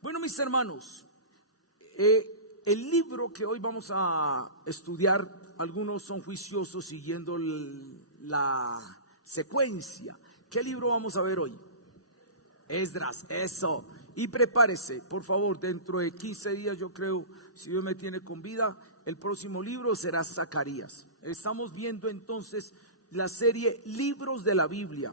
Bueno, mis hermanos, el libro que hoy vamos a estudiar, algunos son juiciosos siguiendo la secuencia. ¿Qué libro vamos a ver hoy? Esdras, eso. Y prepárese, por favor, dentro de 15 días, yo creo, si Dios me tiene con vida, el próximo libro será Zacarías. Estamos viendo entonces la serie Libros de la Biblia.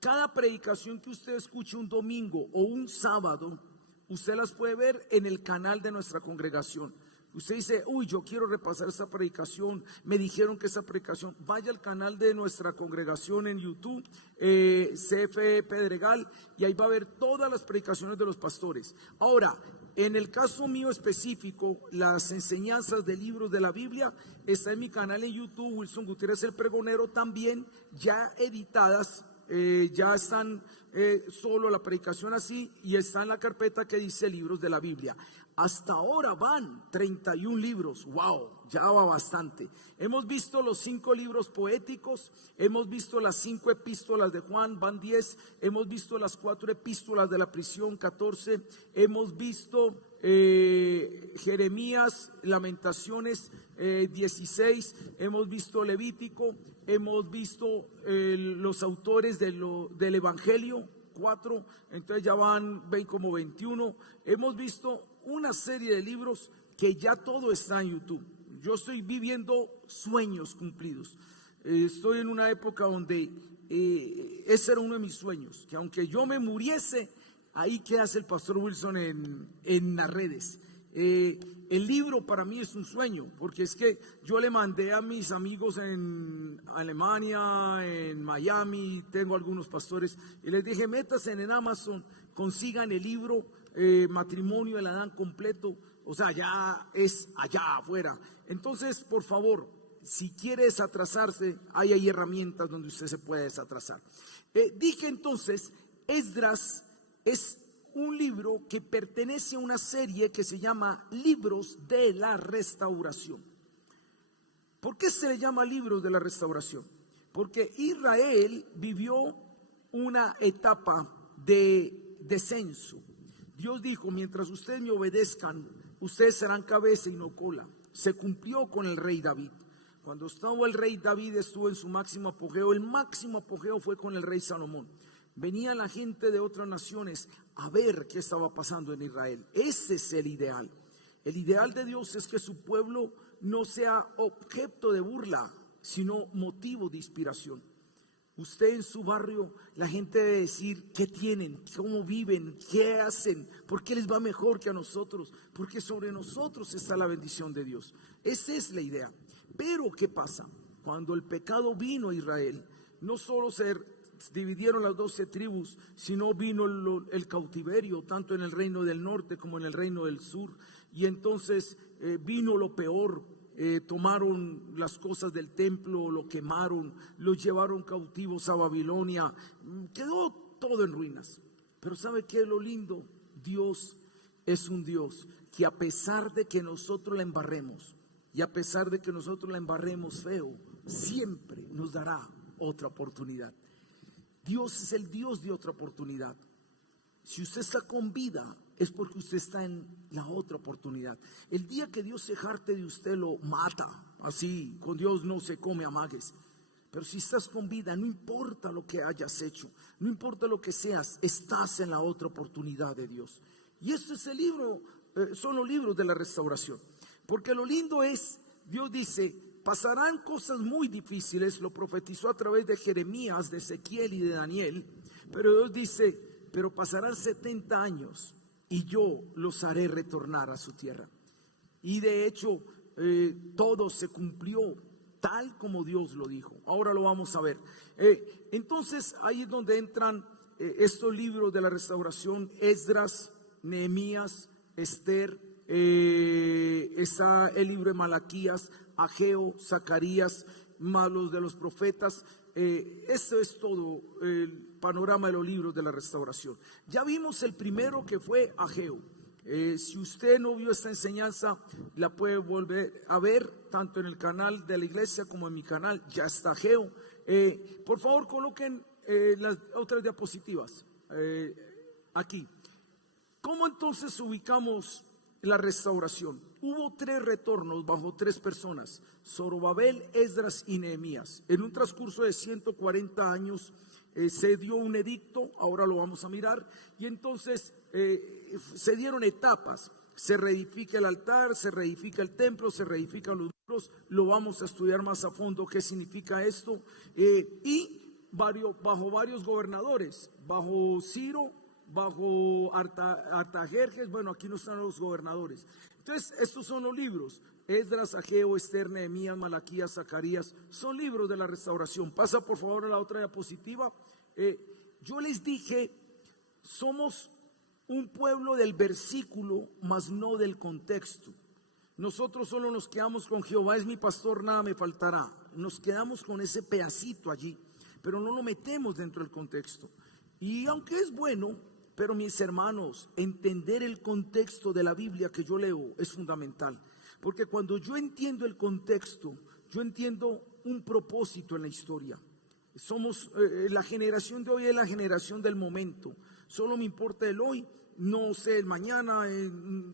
Cada predicación que usted escuche un domingo o un sábado, usted las puede ver en el canal de nuestra congregación. Usted dice, uy, yo quiero repasar esa predicación, me dijeron que esa predicación, vaya al canal de nuestra congregación en YouTube, CFE Pedregal, y ahí va a ver todas las predicaciones de los pastores. Ahora, en el caso mío específico, las enseñanzas de libros de la Biblia está en mi canal en YouTube, Wilson Gutiérrez el Pregonero, también ya editadas. Ya están solo la predicación así, y está en la carpeta que dice libros de la Biblia. Hasta ahora van 31 libros, wow, ya va bastante. Hemos visto los 5 libros poéticos, hemos visto las 5 epístolas de Juan, van 10, hemos visto las 4 epístolas de la prisión, 14, hemos visto Jeremías, Lamentaciones, 16, hemos visto Levítico, hemos visto los autores del Evangelio, 4, entonces ya ven como 21. Hemos visto una serie de libros que ya todo está en YouTube. Yo estoy viviendo sueños cumplidos. Estoy en una época donde ese era uno de mis sueños, que aunque yo me muriese, ahí quedase el pastor Wilson en las redes. El libro para mí es un sueño, porque es que yo le mandé a mis amigos en Alemania, en Miami, tengo algunos pastores, y les dije, métanse en Amazon, consigan el libro Matrimonio del Adán completo, o sea, ya es allá afuera. Entonces, por favor, si quiere desatrasarse, hay herramientas donde usted se puede desatrasar. Dije entonces, Esdras es un libro que pertenece a una serie que se llama Libros de la Restauración. ¿Por qué se le llama Libros de la Restauración? Porque Israel vivió una etapa de descenso. Dios dijo, mientras ustedes me obedezcan, ustedes serán cabeza y no cola. Se cumplió con el rey David. Cuando estaba el rey David, estuvo en su máximo apogeo. El máximo apogeo fue con el rey Salomón. Venía la gente de otras naciones a ver qué estaba pasando en Israel. Ese es el ideal. El ideal de Dios es que su pueblo no sea objeto de burla, sino motivo de inspiración. Usted en su barrio, la gente debe decir qué tienen, cómo viven, qué hacen, por qué les va mejor que a nosotros, porque sobre nosotros está la bendición de Dios. Esa es la idea. Pero ¿qué pasa? Cuando el pecado vino a Israel, no solo se dividieron las 12 tribus, sino vino el cautiverio, tanto en el reino del norte como en el reino del sur, y entonces vino lo peor. Tomaron las cosas del templo, lo quemaron, los llevaron cautivos a Babilonia, quedó todo en ruinas. Pero ¿sabe qué es lo lindo? Dios es un Dios que a pesar de que nosotros la embarremos, y a pesar de que nosotros la embarremos feo, siempre nos dará otra oportunidad. Dios es el Dios de otra oportunidad. Si usted está con vida, es porque usted está en la otra oportunidad. El día que Dios se jarte de usted, lo mata. Así, con Dios no se come amagues. Pero si estás con vida, no importa lo que hayas hecho, no importa lo que seas, estás en la otra oportunidad de Dios. Y este es el libro, son los libros de la restauración. Porque lo lindo es, Dios dice, pasarán cosas muy difíciles, lo profetizó a través de Jeremías, de Ezequiel y de Daniel. Pero Dios dice, pero pasarán 70 años y yo los haré retornar a su tierra. Y de hecho, todo se cumplió tal como Dios lo dijo. Ahora lo vamos a ver. Entonces, ahí es donde entran estos libros de la restauración: Esdras, Nehemías, Esther, está el libro de Malaquías, Ageo, Zacarías, más los de los profetas. Eso es todo el panorama de los libros de la restauración. Ya vimos el primero, que fue Ageo. Si usted no vio esta enseñanza, la puede volver a ver tanto en el canal de la iglesia como en mi canal. Ya está Ageo. Por favor, coloquen las otras diapositivas aquí. ¿Cómo entonces ubicamos la restauración? Hubo 3 retornos bajo 3 personas: Zorobabel, Esdras y Nehemías. En un transcurso de 140 años se dio un edicto, ahora lo vamos a mirar, y entonces se dieron etapas. Se reedifica el altar, se reedifica el templo, se reedifican los muros. Lo vamos a estudiar más a fondo qué significa esto. Y bajo varios gobernadores, bajo Ciro, bajo Artajerjes. Bueno, aquí no están los gobernadores. Entonces, estos son los libros: Esdras, Ageo, Esther, Nehemías, Malaquías, Zacarías. Son libros de la restauración. Pasa por favor a la otra diapositiva. Yo les dije, somos un pueblo del versículo, mas no del contexto. Nosotros solo nos quedamos con Jehová es mi pastor, nada me faltará. Nos quedamos con ese pedacito allí, pero no lo metemos dentro del contexto. Y aunque es bueno, pero mis hermanos, entender el contexto de la Biblia que yo leo es fundamental. Porque cuando yo entiendo el contexto, yo entiendo un propósito en la historia. Somos la generación de hoy es la generación del momento. Solo me importa el hoy, no sé el mañana,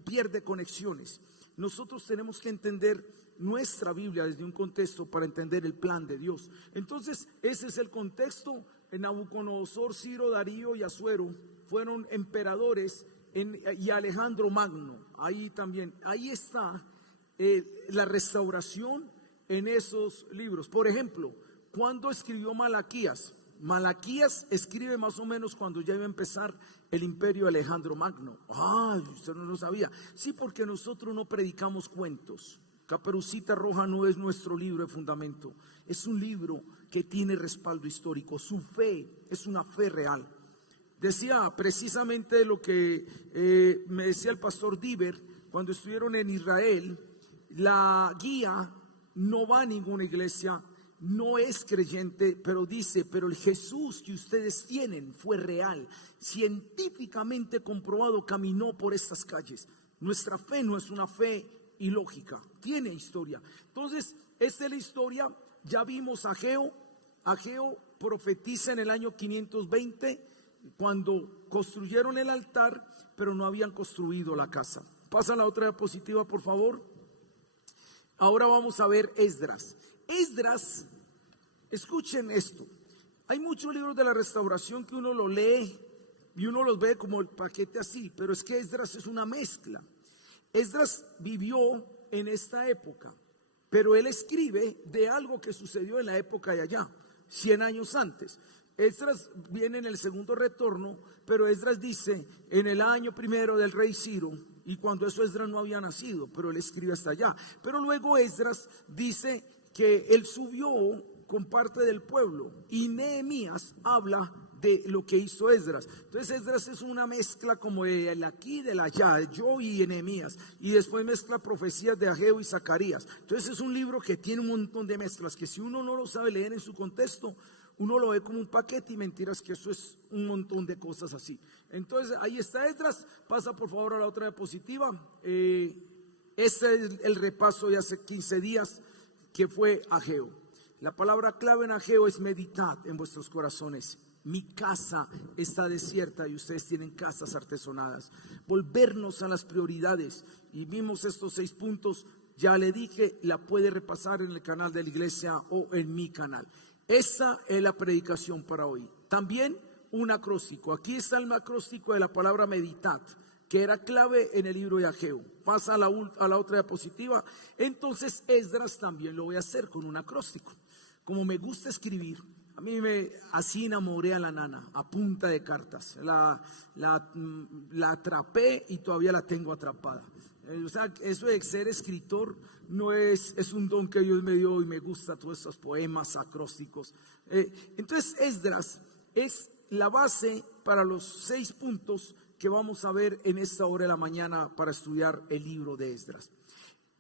pierde conexiones. Nosotros tenemos que entender nuestra Biblia desde un contexto para entender el plan de Dios. Entonces, ese es el contexto. Nabucodonosor, Ciro, Darío y Asuero fueron emperadores y Alejandro Magno. Ahí también, ahí está la restauración en esos libros. Por ejemplo, ¿cuándo escribió Malaquías? Malaquías escribe más o menos cuando ya iba a empezar el imperio de Alejandro Magno. Usted no lo sabía. Sí, porque nosotros no predicamos cuentos. Caperucita Roja no es nuestro libro de fundamento. Es un libro que tiene respaldo histórico. Su fe es una fe real. Decía precisamente lo que me decía el pastor Diver cuando estuvieron en Israel. La guía no va a ninguna iglesia, no es creyente, pero dice, pero el Jesús que ustedes tienen fue real, científicamente comprobado, caminó por estas calles. Nuestra fe no es una fe ilógica, tiene historia. Entonces, esta es la historia. Ya vimos a Ageo. Ageo profetiza en el año 520, cuando construyeron el altar, pero no habían construido la casa. Pasa la otra diapositiva, por favor. Ahora vamos a ver Esdras. Esdras, escuchen esto. Hay muchos libros de la restauración que uno lo lee y uno los ve como el paquete así, pero es que Esdras es una mezcla. Esdras vivió en esta época, pero él escribe de algo que sucedió en la época de allá, 100 años antes. Esdras viene en el segundo retorno, pero Esdras dice en el año primero del rey Ciro, y cuando eso Esdras no había nacido, pero él escribe hasta allá. Pero luego Esdras dice que él subió con parte del pueblo, y Nehemías habla de lo que hizo Esdras. Entonces Esdras es una mezcla como de aquí, de allá, de yo y Nehemías, y después mezcla profecías de Ageo y Zacarías. Entonces es un libro que tiene un montón de mezclas, que si uno no lo sabe leer en su contexto, uno lo ve como un paquete, y mentiras que eso es un montón de cosas así. Entonces ahí está Esdras. Pasa por favor a la otra diapositiva. Este es el repaso de hace 15 días, que fue Ageo. La palabra clave en Ageo es meditad en vuestros corazones. Mi casa está desierta y ustedes tienen casas artesonadas. Volvernos a las prioridades. Y vimos estos 6 puntos. Ya le dije, la puede repasar en el canal de la iglesia o en mi canal. Esa es la predicación para hoy. También un acróstico. Aquí está el acróstico de la palabra meditad, que era clave en el libro de Ageo. Pasa a la otra diapositiva. Entonces Esdras también lo voy a hacer con un acróstico. Como me gusta escribir, a mí así enamoré a la nana, a punta de cartas. La atrapé y todavía la tengo atrapada. O sea, eso de ser escritor no es un don que Dios me dio, y me gusta todos estos poemas acrósticos. Entonces Esdras es la base para los 6 puntos que vamos a ver en esta hora de la mañana para estudiar el libro de Esdras.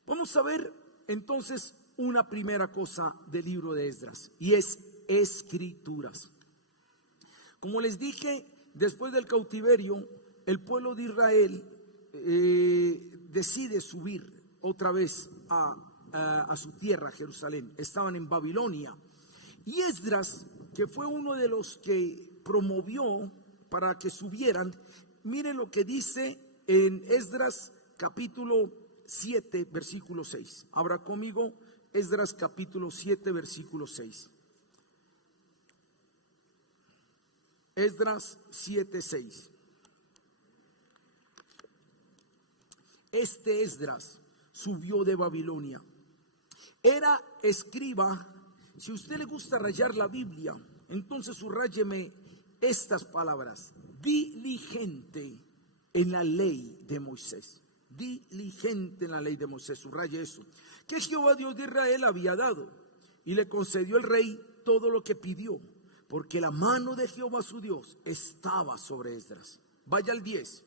Vamos a ver entonces una primera cosa del libro de Esdras, y es escrituras. Como les dije, después del cautiverio, el pueblo de Israel decide subir otra vez a su tierra, Jerusalén. Estaban en Babilonia, y Esdras, que fue uno de los que promovió para que subieran, Miren lo que dice en Esdras capítulo 7, versículo 6. Abra conmigo Esdras capítulo 7, versículo 6. Esdras 7, 6. Este Esdras subió de Babilonia. Era escriba. Si a usted le gusta rayar la Biblia, entonces subrayeme estas palabras: diligente en la ley de Moisés. Diligente en la ley de Moisés, subraye eso. Que Jehová Dios de Israel había dado, y le concedió el rey todo lo que pidió, porque la mano de Jehová su Dios estaba sobre Esdras. Vaya al 10,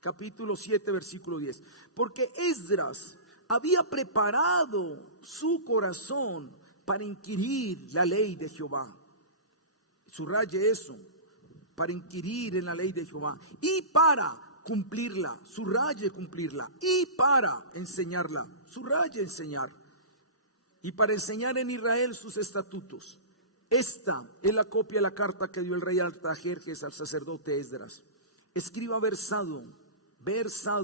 capítulo 7, versículo 10. Porque Esdras había preparado su corazón para inquirir la ley de Jehová. Subraye eso: para inquirir en la ley de Jehová y para cumplirla. Subraye cumplirla. Y para enseñarla. Subraye enseñar. Y para enseñar en Israel sus estatutos. Esta es la copia de la carta que dio el rey Artajerjes al sacerdote Esdras. Escriba versado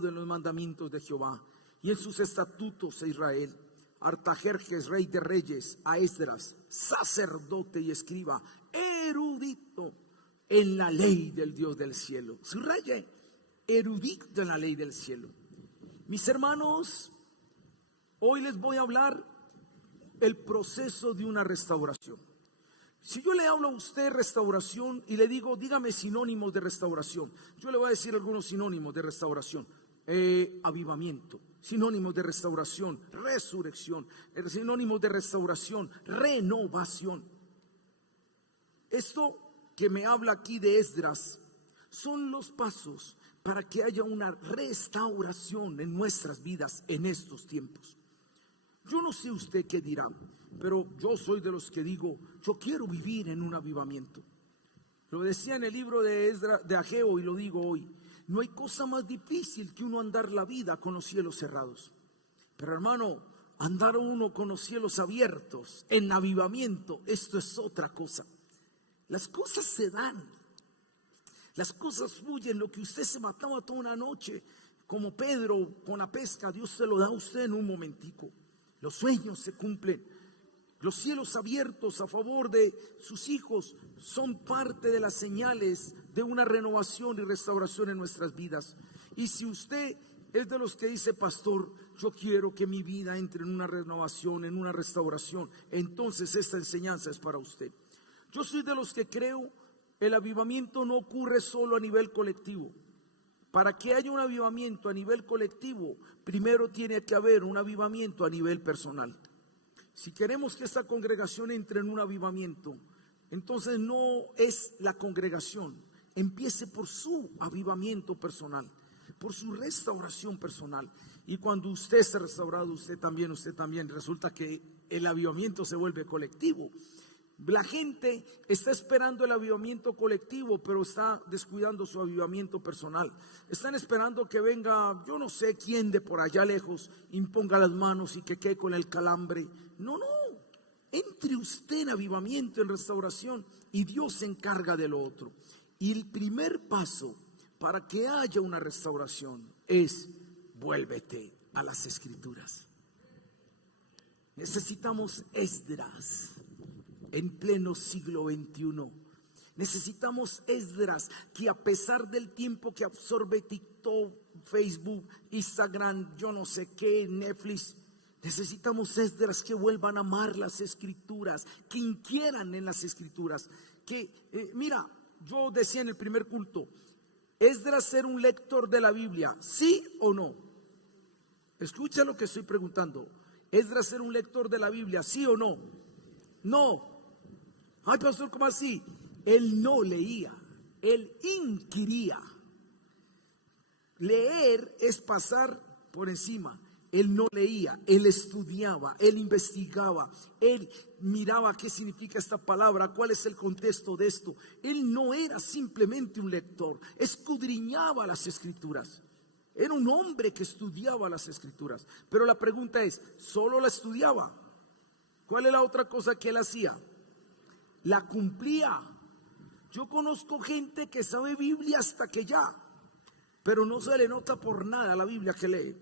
en los mandamientos de Jehová y en sus estatutos a Israel. Artajerjes, rey de reyes, a Esdras, sacerdote y escriba, erudito en la ley del Dios del cielo. Subraye, erudito en la ley del cielo. Mis hermanos, hoy les voy a hablar el proceso de una restauración. Si yo le hablo a usted restauración y le digo, dígame sinónimos de restauración, yo le voy a decir algunos sinónimos de restauración. Avivamiento, sinónimos de restauración, resurrección, sinónimos de restauración, renovación. Esto que me habla aquí de Esdras son los pasos para que haya una restauración en nuestras vidas en estos tiempos. Yo no sé usted qué dirá, pero yo soy de los que digo, yo quiero vivir en un avivamiento. Lo decía en el libro de Ageo y lo digo hoy: no hay cosa más difícil que uno andar la vida con los cielos cerrados. Pero hermano, andar uno con los cielos abiertos en avivamiento, esto es otra cosa. Las cosas se dan, las cosas fluyen. Lo que usted se mataba toda una noche, como Pedro con la pesca, Dios se lo da a usted en un momentico. Los sueños se cumplen. Los cielos abiertos a favor de sus hijos son parte de las señales de una renovación y restauración en nuestras vidas. Y si usted es de los que dice, pastor, yo quiero que mi vida entre en una renovación, en una restauración, entonces esta enseñanza es para usted. Yo soy de los que creo el avivamiento no ocurre solo a nivel colectivo. Para que haya un avivamiento a nivel colectivo, primero tiene que haber un avivamiento a nivel personal. Si queremos que esta congregación entre en un avivamiento, entonces no es la congregación. Empiece por su avivamiento personal, por su restauración personal. Y cuando usted esté restaurado, usted también, resulta que el avivamiento se vuelve colectivo. La gente está esperando el avivamiento colectivo, pero está descuidando su avivamiento personal. Están esperando que venga, yo no sé quién de por allá lejos, imponga las manos y que quede con el calambre. No, entre usted en avivamiento, en restauración, y Dios se encarga de lo otro. Y el primer paso para que haya una restauración es: vuélvete a las Escrituras. Necesitamos Esdras en pleno siglo XXI. Necesitamos Esdras que, a pesar del tiempo que absorbe TikTok, Facebook, Instagram, yo no sé qué, Netflix, necesitamos Esdras que vuelvan a amar las Escrituras, que inquieran en las Escrituras. Mira, yo decía en el primer culto, Esdras era un lector de la Biblia, ¿sí o no? Escucha lo que estoy preguntando. Esdras era un lector de la Biblia, ¿sí o no? No. Ay, pastor, ¿cómo así? Él no leía, él inquiría. Leer es pasar por encima. Él no leía, él estudiaba, él investigaba, él miraba qué significa esta palabra, cuál es el contexto de esto. Él no era simplemente un lector, escudriñaba las Escrituras. Era un hombre que estudiaba las Escrituras. Pero la pregunta es, ¿solo la estudiaba? ¿Cuál es la otra cosa que él hacía? La cumplía. Yo conozco gente que sabe Biblia hasta que ya. pero no se le nota por nada a la Biblia que lee.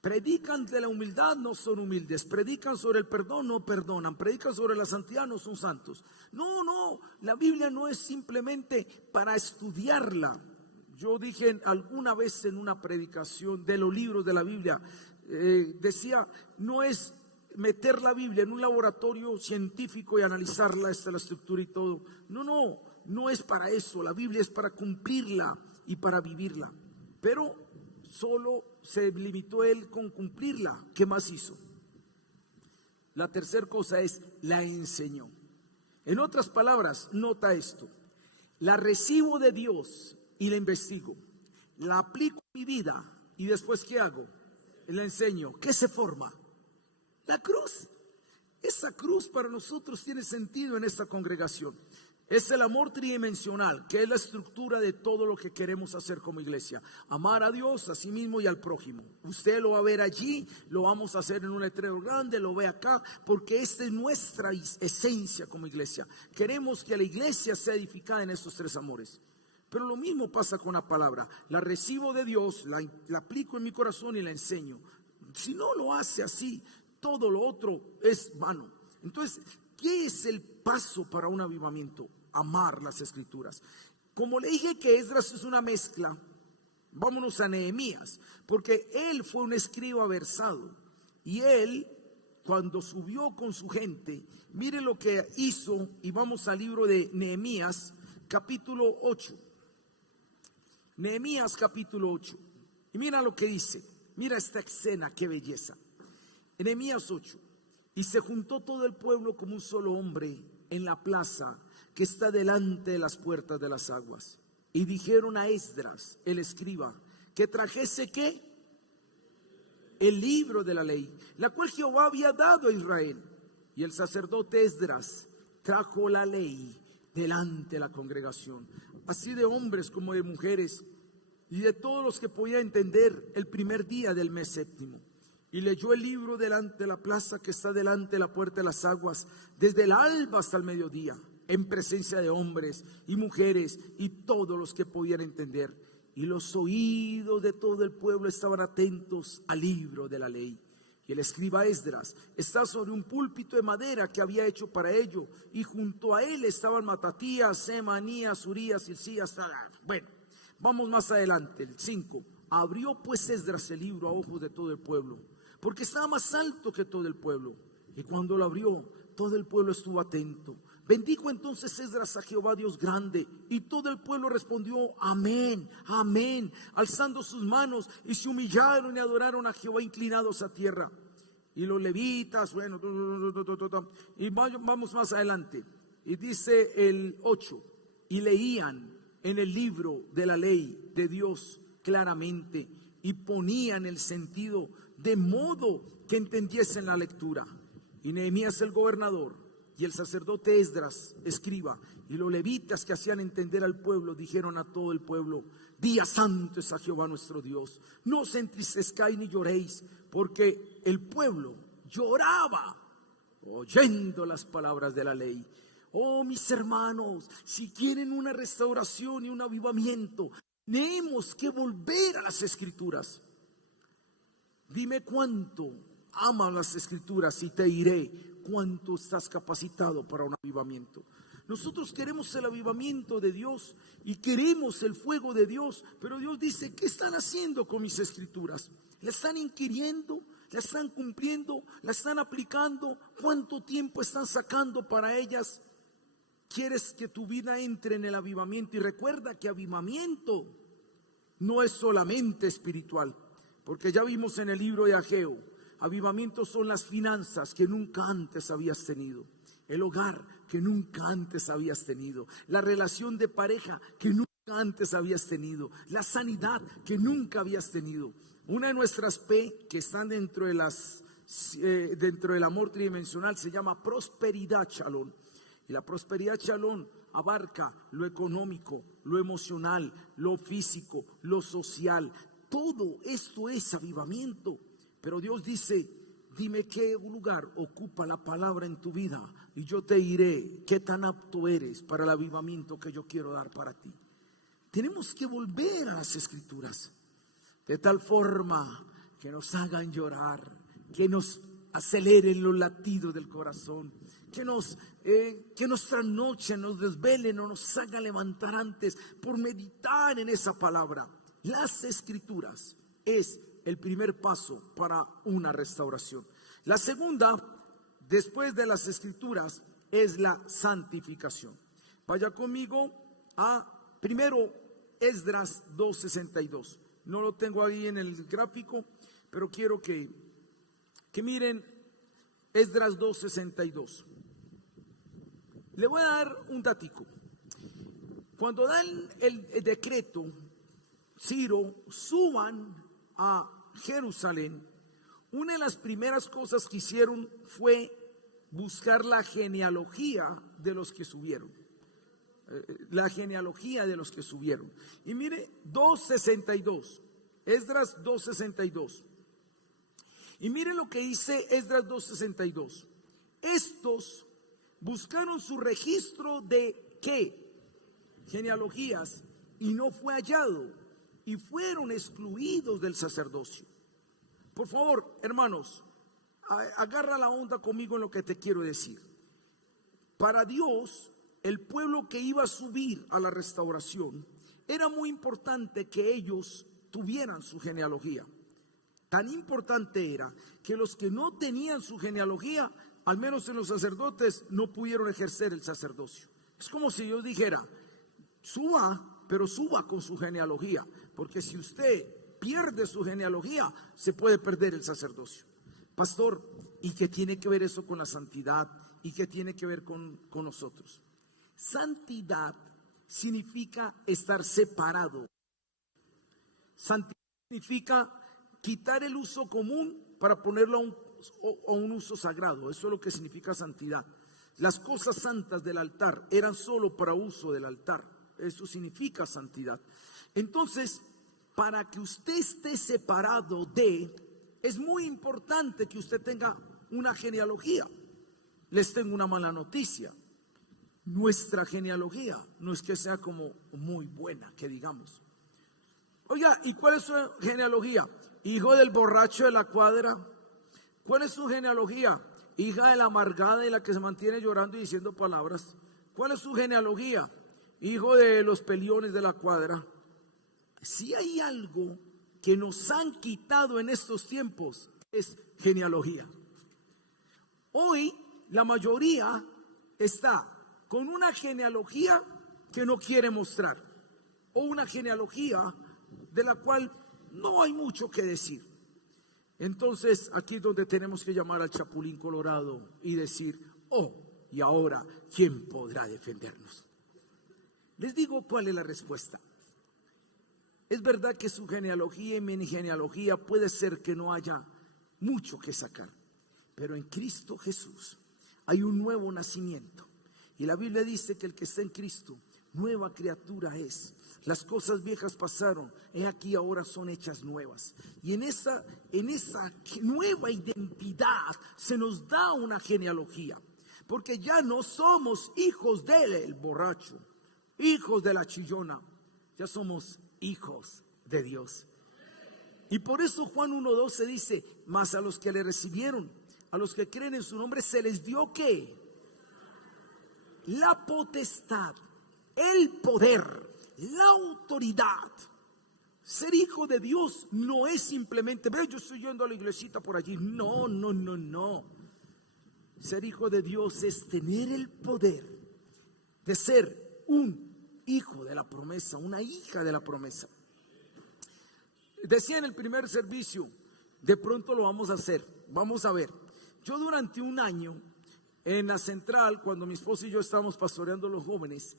Predican de la humildad, no son humildes. Predican sobre el perdón, no perdonan. Predican sobre la santidad, no son santos. No, la Biblia no es simplemente para estudiarla. Yo dije alguna vez en una predicación de los libros de la Biblia, decía, no es meter la Biblia en un laboratorio científico y analizarla, esta la estructura y todo. No es para eso. La Biblia es para cumplirla y para vivirla. Pero solo se limitó él con cumplirla. ¿Qué más hizo? La tercera cosa es, la enseñó. En otras palabras, nota esto: la recibo de Dios y la investigo, la aplico en mi vida y después ¿qué hago? La enseño. ¿Qué se forma? La cruz. Esa cruz para nosotros tiene sentido en esta congregación. Es el amor tridimensional, que es la estructura de todo lo que queremos hacer como iglesia. Amar a Dios, a sí mismo y al prójimo. Usted lo va a ver allí, lo vamos a hacer en un letrero grande, lo ve acá, porque esta es nuestra esencia como iglesia. Queremos que la iglesia sea edificada en estos tres amores. Pero lo mismo pasa con la palabra. La recibo de Dios, la aplico en mi corazón y la enseño. Si no lo hace así, todo lo otro es vano. Entonces, ¿qué es el paso para un avivamiento? Amar las escrituras. Como le dije que Esdras es una mezcla, vámonos a Nehemías, porque él fue un escriba versado. Y él, cuando subió con su gente, mire lo que hizo, y vamos al libro de Nehemías, capítulo 8. Nehemías capítulo 8. Y mira lo que dice. Mira esta escena, qué belleza. Nehemías 8. Y se juntó todo el pueblo como un solo hombre en la plaza que está delante de las puertas de las aguas. Y dijeron a Esdras, el escriba, que trajese ¿qué? El libro de la ley, la cual Jehová había dado a Israel. Y el sacerdote Esdras trajo la ley delante de la congregación, así de hombres como de mujeres, y de todos los que podían entender, el primer día del mes séptimo. Y leyó el libro delante de la plaza que está delante de la puerta de las aguas, desde el alba hasta el mediodía, en presencia de hombres y mujeres y todos los que podían entender. Y los oídos de todo el pueblo estaban atentos al libro de la ley. Y el escriba Esdras está sobre un púlpito de madera que había hecho para ello, y junto a él estaban Matatías, Semanías, Urías, Hilcías. Bueno, vamos más adelante, el 5. Abrió pues Esdras el libro a ojos de todo el pueblo, porque estaba más alto que todo el pueblo. Y cuando lo abrió, todo el pueblo estuvo atento. Bendijo entonces Esdras a Jehová Dios grande, y todo el pueblo respondió amén, amén, alzando sus manos, y se humillaron y adoraron a Jehová inclinados a tierra. Y los levitas, bueno, y vamos más adelante, y dice el 8, y leían en el libro de la ley de Dios claramente, y ponían el sentido de modo que entendiesen la lectura. Y Nehemías el gobernador y el sacerdote Esdras, escriba, y los levitas que hacían entender al pueblo, dijeron a todo el pueblo: día santo es a Jehová nuestro Dios, no os entristezcáis ni lloréis, porque el pueblo lloraba oyendo las palabras de la ley. Oh, mis hermanos, si quieren una restauración y un avivamiento, tenemos que volver a las escrituras. Dime cuánto amas las escrituras y te diré cuánto estás capacitado para un avivamiento. Nosotros queremos el avivamiento de Dios y queremos el fuego de Dios, pero Dios dice: ¿qué están haciendo con mis escrituras? ¿La están inquiriendo? ¿La están cumpliendo? ¿La están aplicando? ¿Cuánto tiempo están sacando para ellas? ¿Quieres que tu vida entre en el avivamiento? Y recuerda que avivamiento no es solamente espiritual, porque ya vimos en el libro de Ageo, avivamiento son las finanzas que nunca antes habías tenido, el hogar que nunca antes habías tenido, la relación de pareja que nunca antes habías tenido, la sanidad que nunca habías tenido. Una de nuestras P que están dentro del amor tridimensional se llama prosperidad Shalom. Y la prosperidad Shalom abarca lo económico, lo emocional, lo físico, lo social. Todo esto es avivamiento. Pero Dios dice: dime qué lugar ocupa la palabra en tu vida, y yo te diré qué tan apto eres para el avivamiento que yo quiero dar para ti. tenemos que volver a las Escrituras, de tal forma que nos hagan llorar, que nos aceleren los latidos del corazón, que nuestra noche nos desvelen o nos hagan levantar antes por meditar en esa palabra. Las Escrituras es el primer paso para una restauración. La segunda, después de las Escrituras, es la santificación. Vaya conmigo a primero Esdras 2:62. No lo tengo ahí en el gráfico, pero quiero que miren Esdras 2:62. Le voy a dar un datico. Cuando dan el decreto, Ciro, suban a Jerusalén, una de las primeras cosas que hicieron fue buscar la genealogía de los que subieron. La genealogía de los que subieron. Y mire, 2:62, Esdras 2:62. Y mire lo que dice Esdras 2:62. Estos buscaron su registro de ¿qué? Genealogías, y no fue hallado, y fueron excluidos del sacerdocio. Por favor, hermanos, agarra la onda conmigo en lo que te quiero decir. Para Dios, el pueblo que iba a subir a la restauración, era muy importante que ellos tuvieran su genealogía. Tan importante era que los que no tenían su genealogía, al menos en los sacerdotes, no pudieron ejercer el sacerdocio. Es como si yo dijera, suba, pero suba con su genealogía, porque si usted pierde su genealogía, se puede perder el sacerdocio. Pastor, ¿y qué tiene que ver eso con la santidad? ¿Y qué tiene que ver con nosotros? Santidad significa estar separado. Santidad significa quitar el uso común para ponerlo a un uso sagrado. Eso es lo que significa santidad. Las cosas santas del altar eran solo para uso del altar. Eso significa santidad. Entonces, para que usted esté separado es muy importante que usted tenga una genealogía. Les tengo una mala noticia. Nuestra genealogía no es que sea como muy buena, que digamos. Oiga, ¿y cuál es su genealogía? Hijo del borracho de la cuadra. ¿Cuál es su genealogía? Hija de la amargada y la que se mantiene llorando y diciendo palabras. ¿Cuál es su genealogía? Hijo de los peliones de la cuadra. Si hay algo que nos han quitado en estos tiempos, es genealogía. Hoy la mayoría está con una genealogía que no quiere mostrar, o una genealogía de la cual no hay mucho que decir. Entonces aquí es donde tenemos que llamar al Chapulín Colorado y decir, oh, y ahora, ¿quién podrá defendernos? Les digo cuál es la respuesta. Es verdad que su genealogía y mi genealogía puede ser que no haya mucho que sacar, pero en Cristo Jesús hay un nuevo nacimiento. Y la Biblia dice que el que está en Cristo, nueva criatura es. Las cosas viejas pasaron, he aquí ahora son hechas nuevas. Y en esa nueva identidad se nos da una genealogía. Porque ya no somos hijos del borracho, hijos de la chillona, ya somos hijos de Dios. Y por eso Juan 1:12 dice, mas a los que le recibieron, a los que creen en su nombre, se les dio ¿qué? La potestad, el poder, la autoridad. Ser hijo de Dios no es simplemente, ve, yo estoy yendo a la iglesita por allí. No. Ser hijo de Dios es tener el poder de ser un hijo de la promesa, una hija de la promesa. Decía en el primer servicio, de pronto lo vamos a hacer. Vamos a ver, yo durante un año en la central, cuando mi esposo y yo estábamos pastoreando a los jóvenes,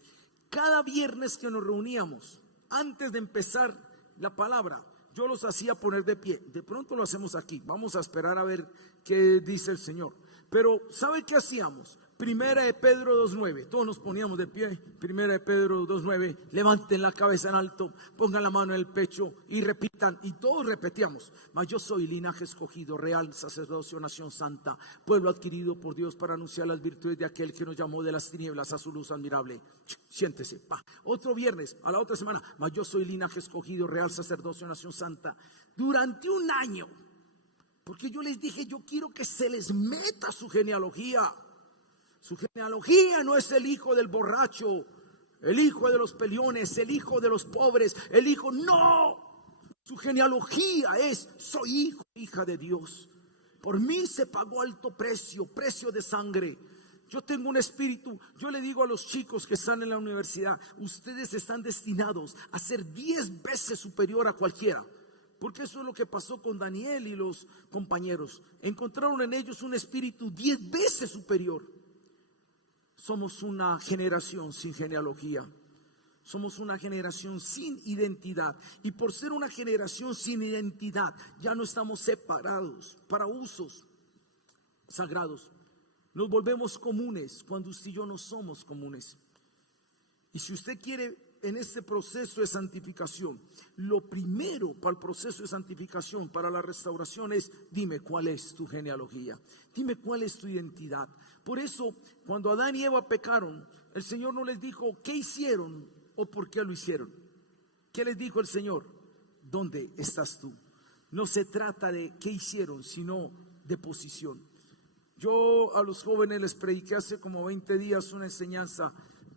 cada viernes que nos reuníamos, antes de empezar la palabra, yo los hacía poner de pie. De pronto lo hacemos aquí, vamos a esperar a ver qué dice el Señor. Pero ¿sabe qué hacíamos? Primera de Pedro 2:9, todos nos poníamos de pie. Primera de Pedro 2:9, levanten la cabeza en alto, pongan la mano en el pecho y repitan, y todos repetíamos: mas yo soy linaje escogido, real sacerdocio, nación santa, pueblo adquirido por Dios para anunciar las virtudes de aquel que nos llamó de las tinieblas a su luz admirable. Siéntese, otro viernes, a la otra semana: mas yo soy linaje escogido, real sacerdocio, nación santa. Durante un año, porque yo les dije, yo quiero que se les meta su genealogía. Su genealogía no es el hijo del borracho, el hijo de los peleones, el hijo de los pobres, el hijo, no. Su genealogía es: soy hijo, hija de Dios. Por mí se pagó alto precio, precio de sangre. Yo tengo un espíritu. Yo le digo a los chicos que están en la universidad: ustedes están destinados a ser 10 veces superior a cualquiera. Porque eso es lo que pasó con Daniel y los compañeros. Encontraron en ellos un espíritu 10 veces superior. Somos una generación sin genealogía. Somos una generación sin identidad. Y por ser una generación sin identidad, ya no estamos separados para usos sagrados. Nos volvemos comunes cuando usted y yo no somos comunes. Y si usted quiere, en este proceso de santificación, lo primero para el proceso de santificación, para la restauración, es: dime cuál es tu genealogía, dime cuál es tu identidad. Por eso, cuando Adán y Eva pecaron, el Señor no les dijo qué hicieron o por qué lo hicieron. ¿Qué les dijo el Señor? ¿Dónde estás tú? No se trata de qué hicieron, sino de posición. Yo a los jóvenes les prediqué hace como 20 días una enseñanza.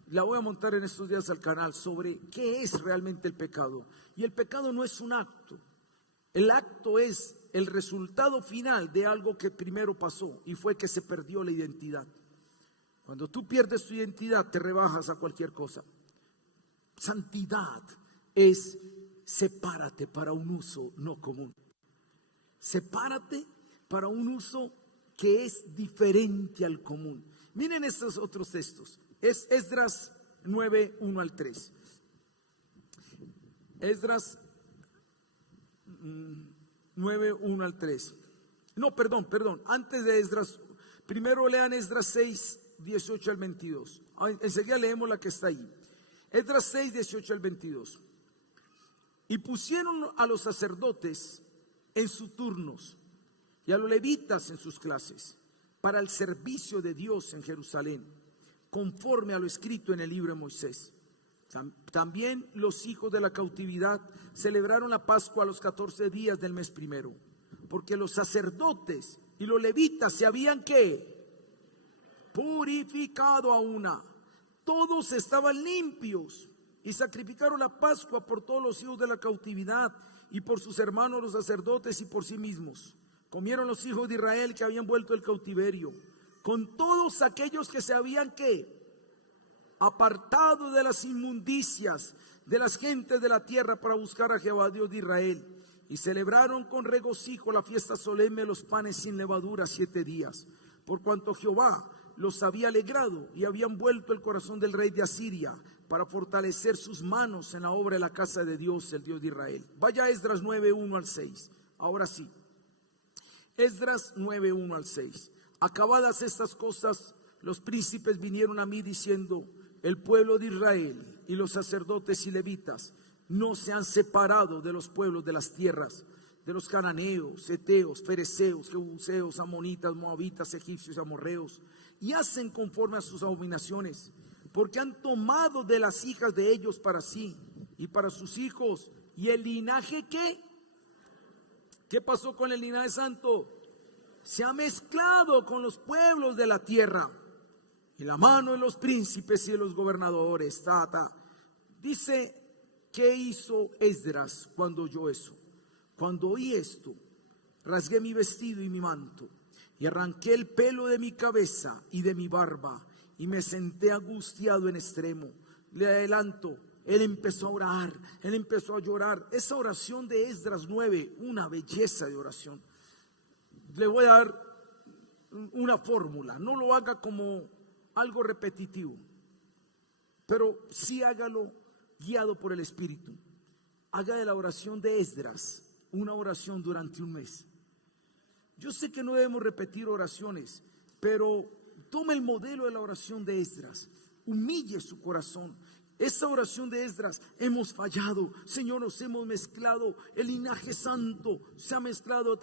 La voy a montar en estos días al canal, sobre qué es realmente el pecado. Y el pecado no es un acto. El acto es el resultado final de algo que primero pasó, y fue que se perdió la identidad. Cuando tú pierdes tu identidad, te rebajas a cualquier cosa. Santidad es: sepárate para un uso no común. Sepárate para un uso que es diferente al común. Miren estos otros textos. Es Esdras 9, 1 al 3. Esdras 9, 1 al 3. No, perdón. Antes de Esdras, primero lean Esdras 6, 18 al 22. Enseguida leemos la que está ahí. Esdras 6, 18 al 22. Y pusieron a los sacerdotes en sus turnos y a los levitas en sus clases para el servicio de Dios en Jerusalén, conforme a lo escrito en el libro de Moisés. También los hijos de la cautividad celebraron la Pascua a los 14 días del mes primero, porque los sacerdotes y los levitas se habían purificado a una. Todos estaban limpios y sacrificaron la Pascua por todos los hijos de la cautividad y por sus hermanos los sacerdotes y por sí mismos. Comieron los hijos de Israel que habían vuelto del cautiverio, con todos aquellos que se habían apartado de las inmundicias de las gentes de la tierra para buscar a Jehová Dios de Israel, y celebraron con regocijo la fiesta solemne de los panes sin levadura 7 días, por cuanto Jehová los había alegrado, y habían vuelto el corazón del rey de Asiria para fortalecer sus manos en la obra de la casa de Dios, el Dios de Israel. Vaya a Esdras 9, 1 al 6. Ahora sí, Esdras 9, 1 al 6. Acabadas estas cosas, los príncipes vinieron a mí diciendo: el pueblo de Israel y los sacerdotes y levitas no se han separado de los pueblos de las tierras, de los cananeos, heteos, fereceos, jebuseos, amonitas, moabitas, egipcios y amorreos, y hacen conforme a sus abominaciones, porque han tomado de las hijas de ellos para sí y para sus hijos. ¿Y el linaje qué? ¿Qué pasó con el linaje santo? Se ha mezclado con los pueblos de la tierra, y la mano de los príncipes y de los gobernadores. Dice: ¿qué hizo Esdras cuando oyó eso? Cuando oí esto, rasgué mi vestido y mi manto, y arranqué el pelo de mi cabeza y de mi barba, y me senté angustiado en extremo. Le adelanto, él empezó a orar, él empezó a llorar. Esa oración de Esdras 9, una belleza de oración. Le voy a dar una fórmula. No lo haga como algo repetitivo, pero sí hágalo guiado por el Espíritu. Haga de la oración de Esdras una oración durante un mes. Yo sé que no debemos repetir oraciones, pero tome el modelo de la oración de Esdras, humille su corazón. Esa oración de Esdras: hemos fallado, Señor, nos hemos mezclado, el linaje santo se ha mezclado,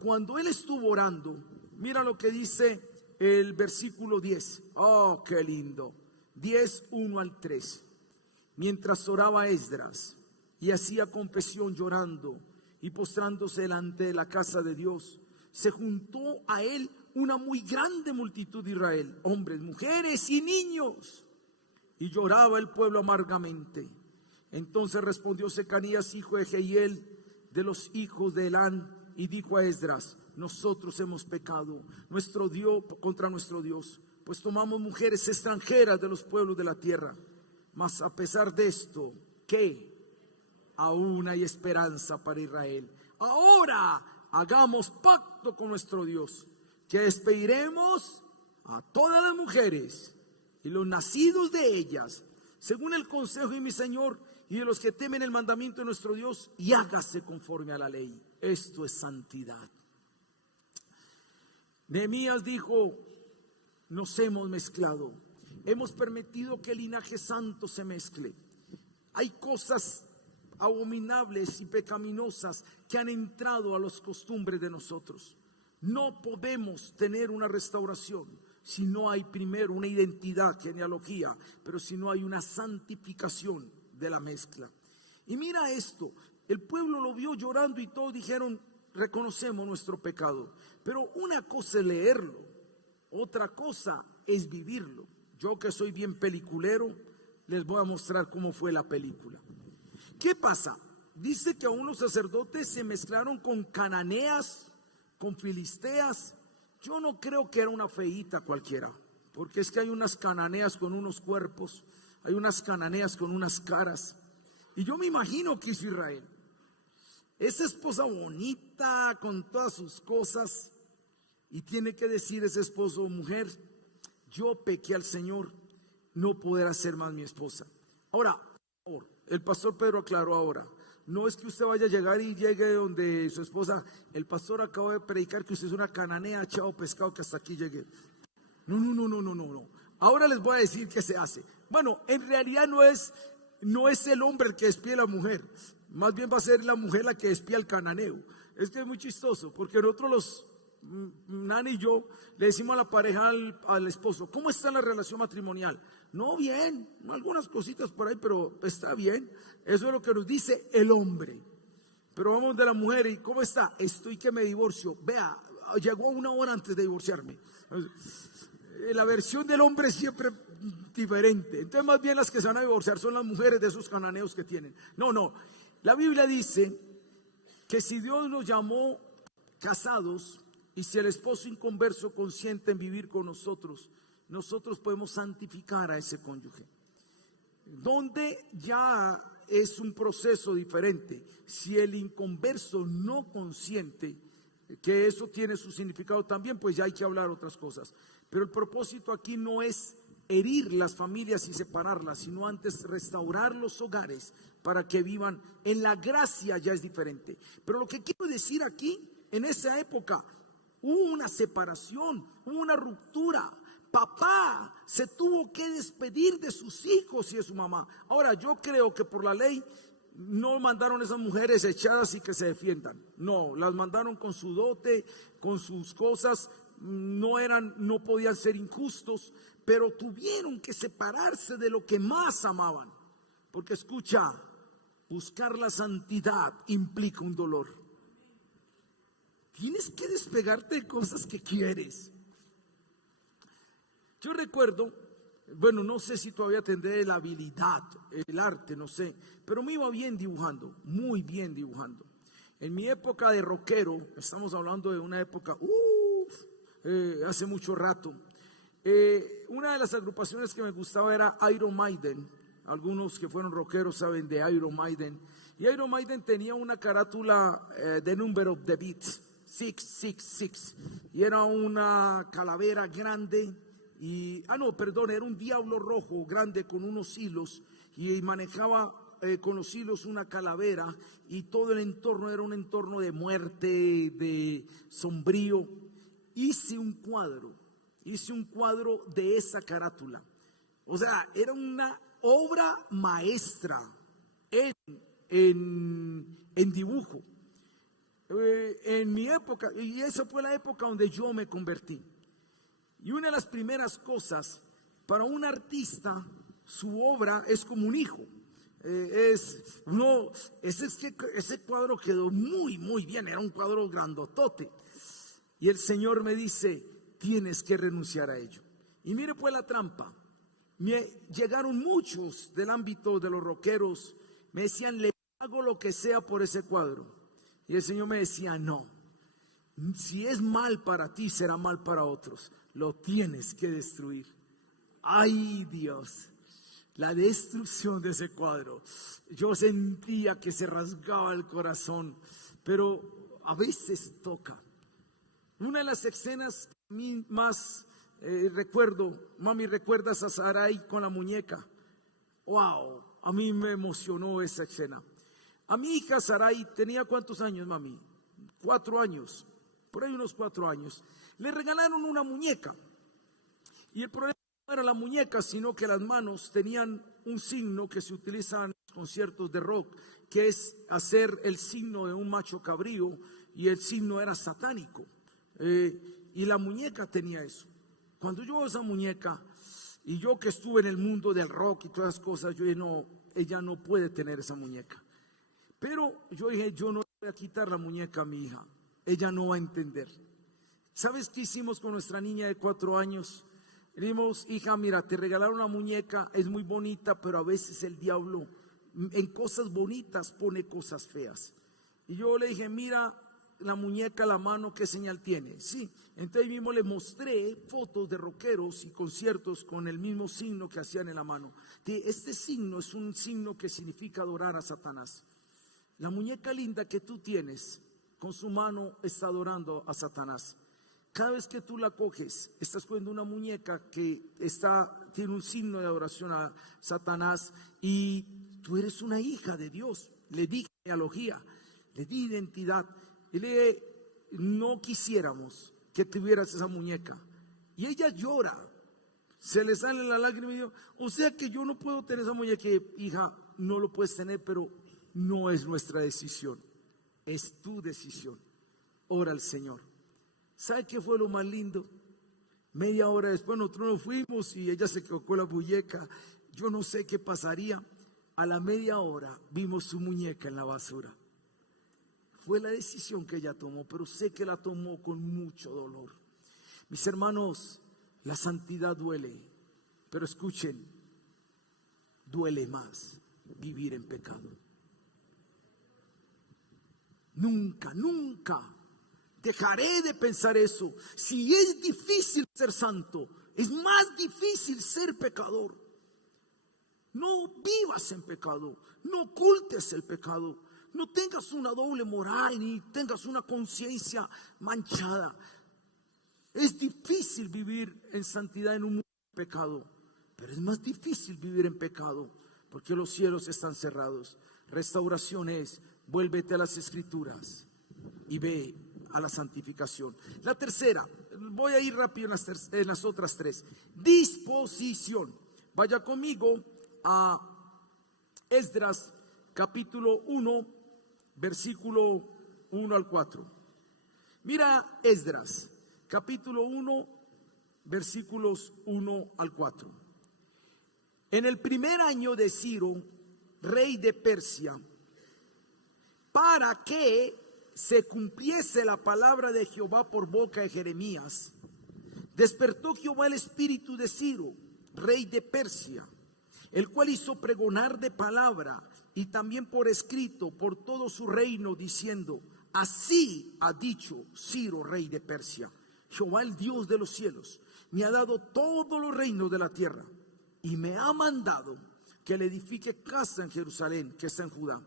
Cuando él estuvo orando, mira lo que dice el versículo 10. Oh, qué lindo. 10, 1 al 3. Mientras oraba Esdras y hacía confesión llorando y postrándose delante de la casa de Dios, se juntó a él una muy grande multitud de Israel, hombres, mujeres y niños, y lloraba el pueblo amargamente. Entonces respondió Secanías, hijo de Jehiel, de los hijos de Elán, y dijo a Esdras: nosotros hemos pecado contra nuestro Dios, pues tomamos mujeres extranjeras de los pueblos de la tierra. Mas a pesar de esto, ¿qué? Aún hay esperanza para Israel. Ahora hagamos pacto con nuestro Dios, que despediremos a todas las mujeres y los nacidos de ellas, según el consejo de mi Señor y de los que temen el mandamiento de nuestro Dios, y hágase conforme a la ley. Esto es santidad. Nehemías dijo: nos hemos mezclado, hemos permitido que el linaje santo se mezcle. Hay cosas abominables y pecaminosas que han entrado a las costumbres de nosotros. No podemos tener una restauración si no hay primero una identidad, genealogía, pero si no hay una santificación de la mezcla. Y mira esto, el pueblo lo vio llorando y todos dijeron: reconocemos nuestro pecado. Pero una cosa es leerlo, otra cosa es vivirlo. Yo, que soy bien peliculero, les voy a mostrar cómo fue la película. ¿Qué pasa? Dice que aún los sacerdotes se mezclaron con cananeas, con filisteas. Yo no creo que era una feíta cualquiera, porque es que hay unas cananeas con unos cuerpos, hay unas cananeas con unas caras, y yo me imagino que hizo Israel. Esa esposa bonita con todas sus cosas, y tiene que decir ese esposo: mujer, yo pequé al Señor, no podrá ser más mi esposa. Ahora, el pastor Pedro aclaró ahora: no es que usted vaya a llegar y llegue donde su esposa: el pastor acaba de predicar que usted es una cananea, echado pescado, que hasta aquí llegue. No. Ahora les voy a decir qué se hace. Bueno, en realidad no es el hombre el que espía a la mujer, más bien va a ser la mujer la que espía al cananeo. Es que es muy chistoso, porque nosotros Nani y yo le decimos a la pareja, al esposo: ¿cómo está la relación matrimonial? No, bien, algunas cositas por ahí, pero está bien. Eso es lo que nos dice el hombre. Pero vamos de la mujer: ¿y cómo está? Estoy que me divorcio. Vea, llegó 1 hora antes de divorciarme. La versión del hombre es siempre diferente. Entonces, más bien las que se van a divorciar son las mujeres de esos cananeos que tienen. No. La Biblia dice que si Dios nos llamó casados, y si el esposo inconverso consiente en vivir con nosotros, nosotros podemos santificar a ese cónyuge. Donde ya es un proceso diferente. Si el inconverso no consiente, que eso tiene su significado también, pues ya hay que hablar otras cosas. Pero el propósito aquí no es herir las familias y separarlas, sino antes restaurar los hogares para que vivan en la gracia. Ya es diferente. Pero lo que quiero decir aquí, en esa época hubo una separación, hubo una ruptura. Papá se tuvo que despedir de sus hijos y de su mamá. Ahora, yo creo que por la ley no mandaron a esas mujeres echadas y que se defiendan. No, las mandaron con su dote, con sus cosas. No podían ser injustos, pero tuvieron que separarse de lo que más amaban. Porque escucha, buscar la santidad implica un dolor. Tienes que despegarte de cosas que quieres. Yo recuerdo, bueno, no sé si todavía tendré la habilidad, el arte, no sé, pero me iba bien dibujando, muy bien dibujando. En mi época de rockero, estamos hablando de una época, hace mucho rato, una de las agrupaciones que me gustaba era Iron Maiden. Algunos que fueron rockeros saben de Iron Maiden. Y Iron Maiden tenía una carátula de Number of the Beast, 666, y era una calavera grande. Era un diablo rojo grande con unos hilos, y manejaba con los hilos una calavera, y todo el entorno era un entorno de muerte, de sombrío. Hice un cuadro hice un cuadro de esa carátula. O sea, era una obra maestra en dibujo. En mi época, y esa fue la época donde yo me convertí. Y una de las primeras cosas para un artista, su obra es como un hijo. Ese cuadro quedó muy bien, era un cuadro grandotote. Y el Señor me dice, tienes que renunciar a ello. Y mire pues la trampa. Llegaron muchos del ámbito de los rockeros, me decían, le hago lo que sea por ese cuadro. Y el Señor me decía, no, si es mal para ti, será mal para otros. Lo tienes que destruir. Ay, Dios, la destrucción de ese cuadro. Yo sentía que se rasgaba el corazón, pero a veces toca. Una de las escenas que a mí más recuerdo, mami, ¿recuerdas a Sarai con la muñeca? Wow, a mí me emocionó esa escena. A mi hija Sarai tenía ¿cuántos años, mami? 4 años, por ahí unos 4 años. Le regalaron una muñeca y el problema no era la muñeca, sino que las manos tenían un signo que se utiliza en los conciertos de rock, que es hacer el signo de un macho cabrío, y el signo era satánico. Y la muñeca tenía eso. Cuando yo veo esa muñeca, y yo que estuve en el mundo del rock y todas las cosas, yo dije, no, ella no puede tener esa muñeca. Pero yo dije, yo no le voy a quitar la muñeca a mi hija, ella no va a entender. ¿Sabes qué hicimos con nuestra niña de 4 años? Le dijimos, hija, mira, te regalaron una muñeca, es muy bonita, pero a veces el diablo en cosas bonitas pone cosas feas. Y yo le dije, mira la muñeca, la mano, ¿qué señal tiene? Sí, entonces mismo le mostré fotos de rockeros y conciertos con el mismo signo que hacían en la mano. Este signo es un signo que significa adorar a Satanás. La muñeca linda que tú tienes, con su mano está adorando a Satanás. Cada vez que tú la coges, estás cogiendo una muñeca que tiene un signo de adoración a Satanás, y tú eres una hija de Dios. Le di genealogía, le di identidad, y le dije, no quisiéramos que tuvieras esa muñeca. Y ella llora, se le sale la lágrima y yo, o sea que yo no puedo tener esa muñeca. Hija, no lo puedes tener, pero no es nuestra decisión, es tu decisión. Ora al Señor. ¿Sabe qué fue lo más lindo? Media hora después nosotros nos fuimos y ella se quedó con la muñeca. Yo no sé qué pasaría. A la media hora vimos su muñeca en la basura. Fue la decisión que ella tomó, pero sé que la tomó con mucho dolor. Mis hermanos, la santidad duele, pero escuchen, duele más vivir en pecado. Nunca dejaré de pensar eso. Si es difícil ser santo, es más difícil ser pecador. No vivas en pecado, no ocultes el pecado, no tengas una doble moral ni tengas una conciencia manchada. Es difícil vivir en santidad en un mundo de pecado, pero es más difícil vivir en pecado porque los cielos están cerrados. Restauración es, vuélvete a las Escrituras y ve a la santificación. La tercera, voy a ir rápido en las otras 3. Disposición. Vaya conmigo a Esdras capítulo 1, versículo 1 al 4. Mira Esdras capítulo 1, versículos 1 al 4. En el primer año de Ciro, rey de Persia, para que se cumpliese la palabra de Jehová por boca de Jeremías, despertó Jehová el espíritu de Ciro, rey de Persia, el cual hizo pregonar de palabra y también por escrito por todo su reino, diciendo, así ha dicho Ciro, rey de Persia, Jehová el Dios de los cielos me ha dado todos los reinos de la tierra y me ha mandado que le edifique casa en Jerusalén, que está en Judá.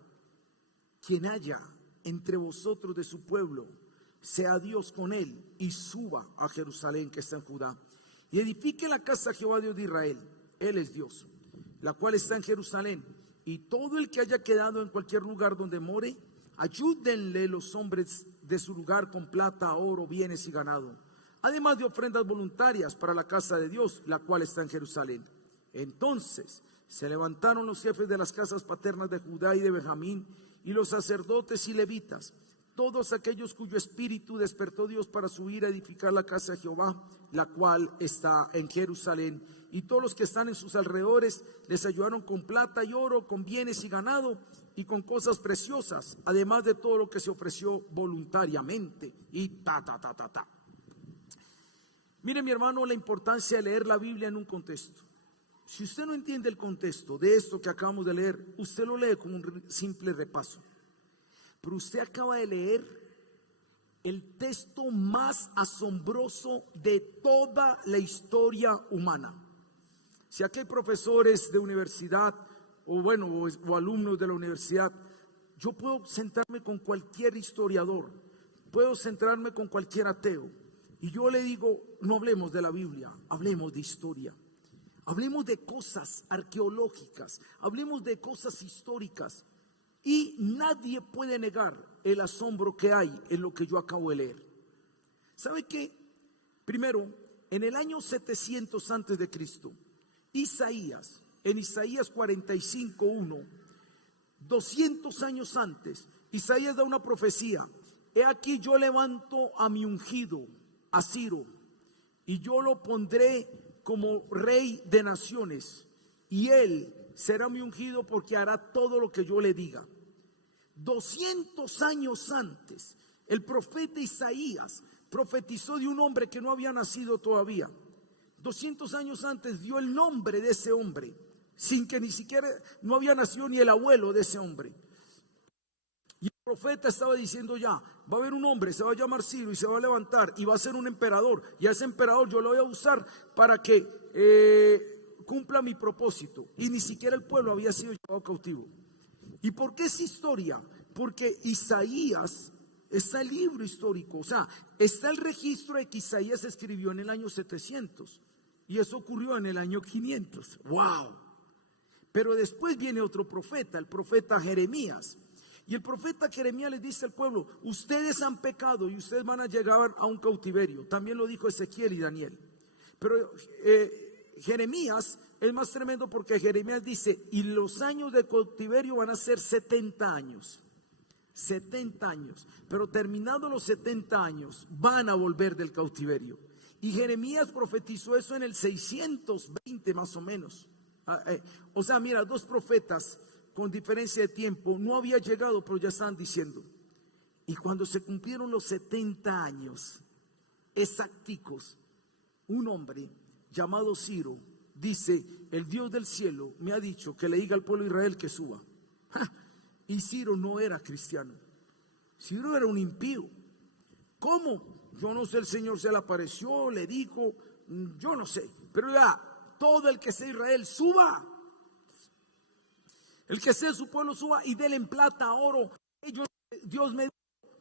Quien haya entre vosotros de su pueblo, sea Dios con él y suba a Jerusalén, que está en Judá, y edifique la casa a Jehová Dios de Israel. Él es Dios, la cual está en Jerusalén, y todo el que haya quedado en cualquier lugar donde more, ayúdenle los hombres de su lugar con plata, oro, bienes y ganado, además de ofrendas voluntarias para la casa de Dios, la cual está en Jerusalén. Entonces se levantaron los jefes de las casas paternas de Judá y de Benjamín, y los sacerdotes y levitas, todos aquellos cuyo espíritu despertó Dios para subir a edificar la casa de Jehová, la cual está en Jerusalén. Y todos los que están en sus alrededores les ayudaron con plata y oro, con bienes y ganado, y con cosas preciosas, además de todo lo que se ofreció voluntariamente. Y Mire, mi hermano, la importancia de leer la Biblia en un contexto. Si usted no entiende el contexto de esto que acabamos de leer, usted lo lee como un simple repaso. Pero usted acaba de leer el texto más asombroso de toda la historia humana. Si aquí hay profesores de universidad o alumnos de la universidad, yo puedo sentarme con cualquier historiador, puedo sentarme con cualquier ateo, y yo le digo, no hablemos de la Biblia, hablemos de historia. Hablemos de cosas arqueológicas, hablemos de cosas históricas, y nadie puede negar el asombro que hay en lo que yo acabo de leer. ¿Sabe qué? Primero, en el año 700 antes de Cristo, Isaías, en Isaías 45:1, 200 años antes, Isaías da una profecía: he aquí yo levanto a mi ungido, a Ciro, y yo lo pondré como rey de naciones, y él será mi ungido porque hará todo lo que yo le diga. 200 años antes, el profeta Isaías profetizó de un hombre que no había nacido todavía. 200 años antes dio el nombre de ese hombre, sin que ni siquiera, no había nacido ni el abuelo de ese hombre. Y el profeta estaba diciendo ya, va a haber un hombre, se va a llamar Ciro y se va a levantar y va a ser un emperador. Y a ese emperador yo lo voy a usar para que cumpla mi propósito. Y ni siquiera el pueblo había sido llevado cautivo. ¿Y por qué es historia? Porque Isaías, está el libro histórico, o sea, está el registro de que Isaías escribió en el año 700 y eso ocurrió en el año 500. ¡Wow! Pero después viene otro profeta, el profeta Jeremías. Y el profeta Jeremías les dice al pueblo: ustedes han pecado y ustedes van a llegar a un cautiverio. También lo dijo Ezequiel y Daniel. Pero Jeremías es más tremendo porque Jeremías dice: y los años de cautiverio van a ser 70 años. 70 años. Pero terminados los 70 años, van a volver del cautiverio. Y Jeremías profetizó eso en el 620 más o menos. O sea, mira, dos profetas con diferencia de tiempo, no había llegado, pero ya estaban diciendo. Y cuando se cumplieron los 70 años exacticos, un hombre llamado Ciro dice: el Dios del cielo me ha dicho que le diga al pueblo de Israel que suba. Y Ciro no era cristiano, Ciro era un impío. ¿Cómo? Yo no sé, el Señor se le apareció, le dijo, yo no sé, pero ya, todo el que sea Israel suba. El que sea su pueblo suba y denle en plata, oro. Ellos, Dios me dijo,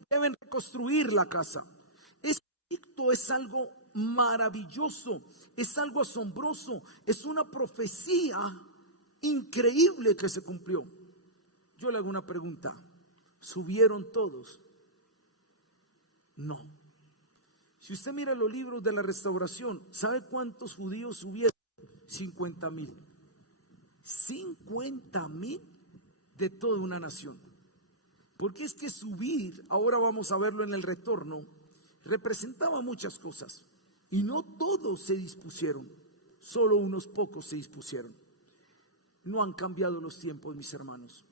deben reconstruir la casa. Esto es algo maravilloso, es algo asombroso, es una profecía increíble que se cumplió. Yo le hago una pregunta: ¿subieron todos? No. Si usted mira los libros de la restauración, ¿sabe cuántos judíos subieron? 50,000. 50,000 de toda una nación. Porque es que subir, ahora vamos a verlo en el retorno, representaba muchas cosas. Y no todos se dispusieron, solo unos pocos se dispusieron. No han cambiado los tiempos, mis hermanos.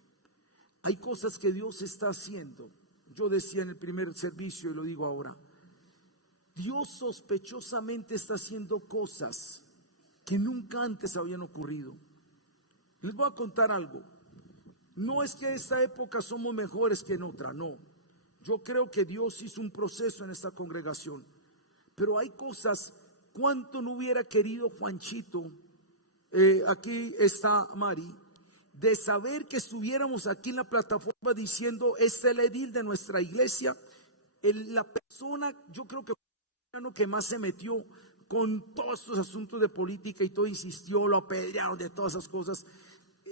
Hay cosas que Dios está haciendo. Yo decía en el primer servicio y lo digo ahora: Dios sospechosamente está haciendo cosas que nunca antes habían ocurrido. Les voy a contar algo. No es que en esta época somos mejores que en otra, no. Yo creo que Dios hizo un proceso en esta congregación. Pero hay cosas, cuánto no hubiera querido Juanchito, aquí está Mari, de saber que estuviéramos aquí en la plataforma diciendo: este es el edil de nuestra iglesia. La persona, yo creo que fue el que más se metió con todos estos asuntos de política y todo, insistió, lo apedrearon de todas esas cosas.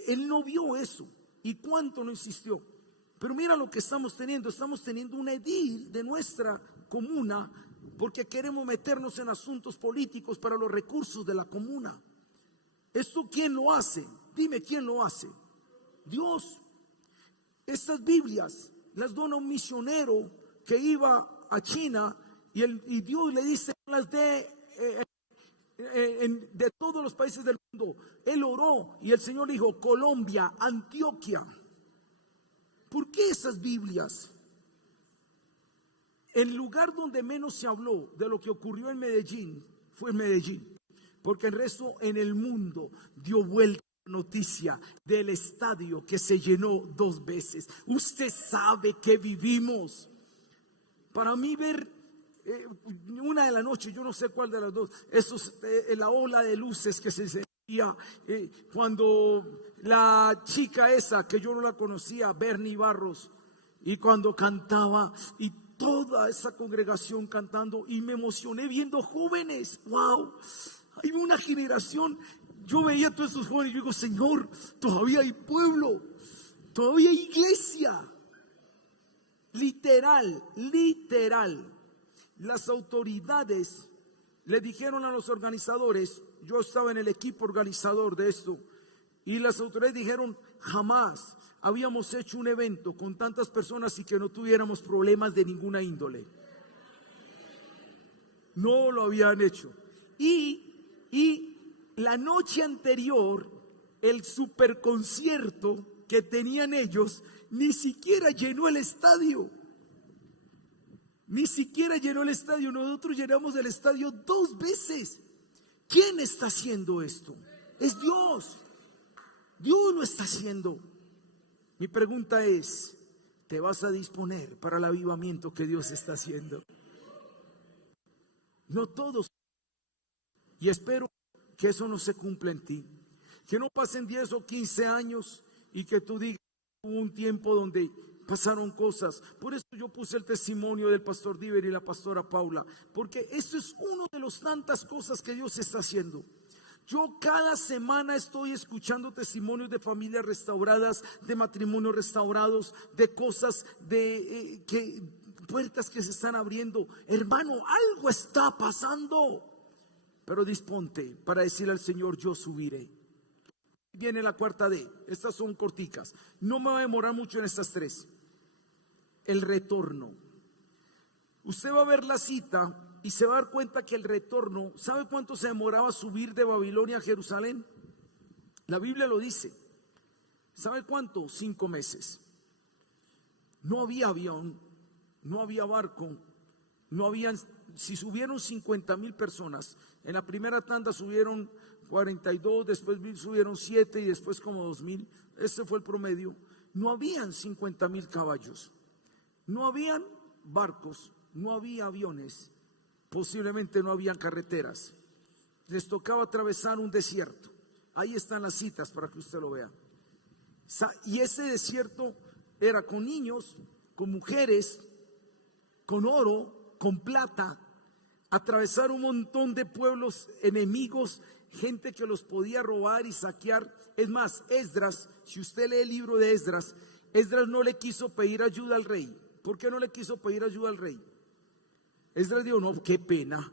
Él no vio eso, y cuánto no insistió. Pero mira lo que estamos teniendo un edil de nuestra comuna porque queremos meternos en asuntos políticos para los recursos de la comuna. ¿Esto quién lo hace? Dime quién lo hace. Dios. Estas Biblias las dona un misionero que iba a China y Dios le dice las de todos los países del mundo. Él oró y el Señor dijo Colombia, Antioquia. ¿Por qué esas Biblias? El lugar donde menos se habló de lo que ocurrió en Medellín fue en Medellín, porque el resto en el mundo dio vuelta la noticia del estadio que se llenó 2 veces. Usted sabe que vivimos. Para mí ver 1 de la noche, yo no sé cuál de las dos, la ola de luces que se sentía cuando la chica esa que yo no la conocía, Bernie Barros, y cuando cantaba y toda esa congregación cantando, y me emocioné viendo jóvenes. Wow, hay una generación. Yo veía a todos estos jóvenes y yo digo, Señor, todavía hay pueblo, todavía hay iglesia. Literal. Las autoridades le dijeron a los organizadores, yo estaba en el equipo organizador de esto, y las autoridades dijeron, jamás habíamos hecho un evento con tantas personas y que no tuviéramos problemas de ninguna índole. No lo habían hecho. Y la noche anterior, el superconcierto que tenían ellos, ni siquiera llenó el estadio. Ni siquiera llenó el estadio. Nosotros llenamos el estadio 2 veces. ¿Quién está haciendo esto? Es Dios. Dios lo está haciendo. Mi pregunta es, ¿te vas a disponer para el avivamiento que Dios está haciendo? No todos. Y espero que eso no se cumpla en ti. Que no pasen 10 o 15 años y que tú digas, hubo un tiempo donde pasaron cosas. Por eso yo puse el testimonio del pastor Diver y la pastora Paula, porque esto es uno de las tantas cosas que Dios está haciendo. Yo cada semana estoy escuchando testimonios de familias restauradas, de matrimonios restaurados, de cosas, puertas que se están abriendo. Hermano, algo está pasando. Pero disponte para decirle al Señor, yo subiré. Viene la 4D. Estas son corticas. No me va a demorar mucho en estas 3. El retorno. Usted va a ver la cita y se va a dar cuenta que el retorno, ¿sabe cuánto se demoraba subir de Babilonia a Jerusalén? La Biblia lo dice. ¿Sabe cuánto? 5 meses. No había avión, no había barco, no habían, si subieron 50,000 personas, en la primera tanda subieron 42, después subieron 7 y después como 2,000. Ese fue el promedio. No habían 50,000 caballos, no habían barcos, no había aviones, posiblemente no habían carreteras. Les tocaba atravesar un desierto. Ahí están las citas para que usted lo vea. Y ese desierto era con niños, con mujeres, con oro, con plata. Atravesar un montón de pueblos enemigos, gente que los podía robar y saquear. Es más, Esdras, si usted lee el libro de Esdras, Esdras no le quiso pedir ayuda al rey. ¿Por qué no le quiso pedir ayuda al rey? Esdras dijo, no, qué pena.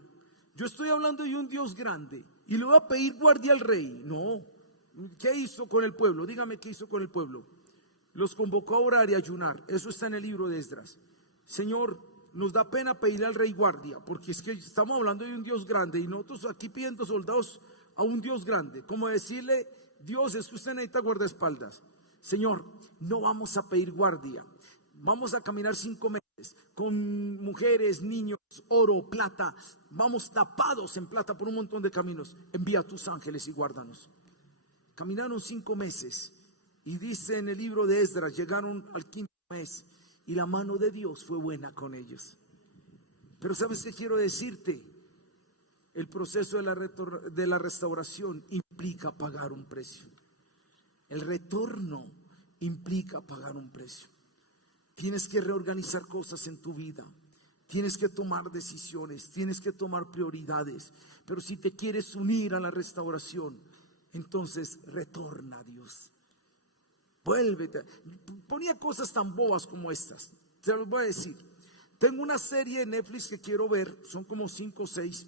Yo estoy hablando de un Dios grande y le voy a pedir guardia al rey. No. ¿Qué hizo con el pueblo? Dígame qué hizo con el pueblo. Los convocó a orar y ayunar. Eso está en el libro de Esdras. Señor, nos da pena pedirle al rey guardia, porque es que estamos hablando de un Dios grande y nosotros aquí pidiendo soldados a un Dios grande. Como decirle, Dios, es que usted necesita guardaespaldas. Señor, no vamos a pedir guardia. Vamos a caminar 5 meses con mujeres, niños, oro, plata. Vamos tapados en plata por un montón de caminos. Envía a tus ángeles y guárdanos. Caminaron 5 meses y dice en el libro de Esdras, llegaron al 5.º mes y la mano de Dios fue buena con ellos. Pero ¿sabes qué quiero decirte? El proceso de la restauración implica pagar un precio. El retorno implica pagar un precio. Tienes que reorganizar cosas en tu vida. Tienes que tomar decisiones, tienes que tomar prioridades. Pero si te quieres unir a la restauración, entonces retorna a Dios. Vuélvete. Ponía cosas tan bobas como estas. Se los voy a decir. Tengo una serie de Netflix que quiero ver, son como 5 o 6.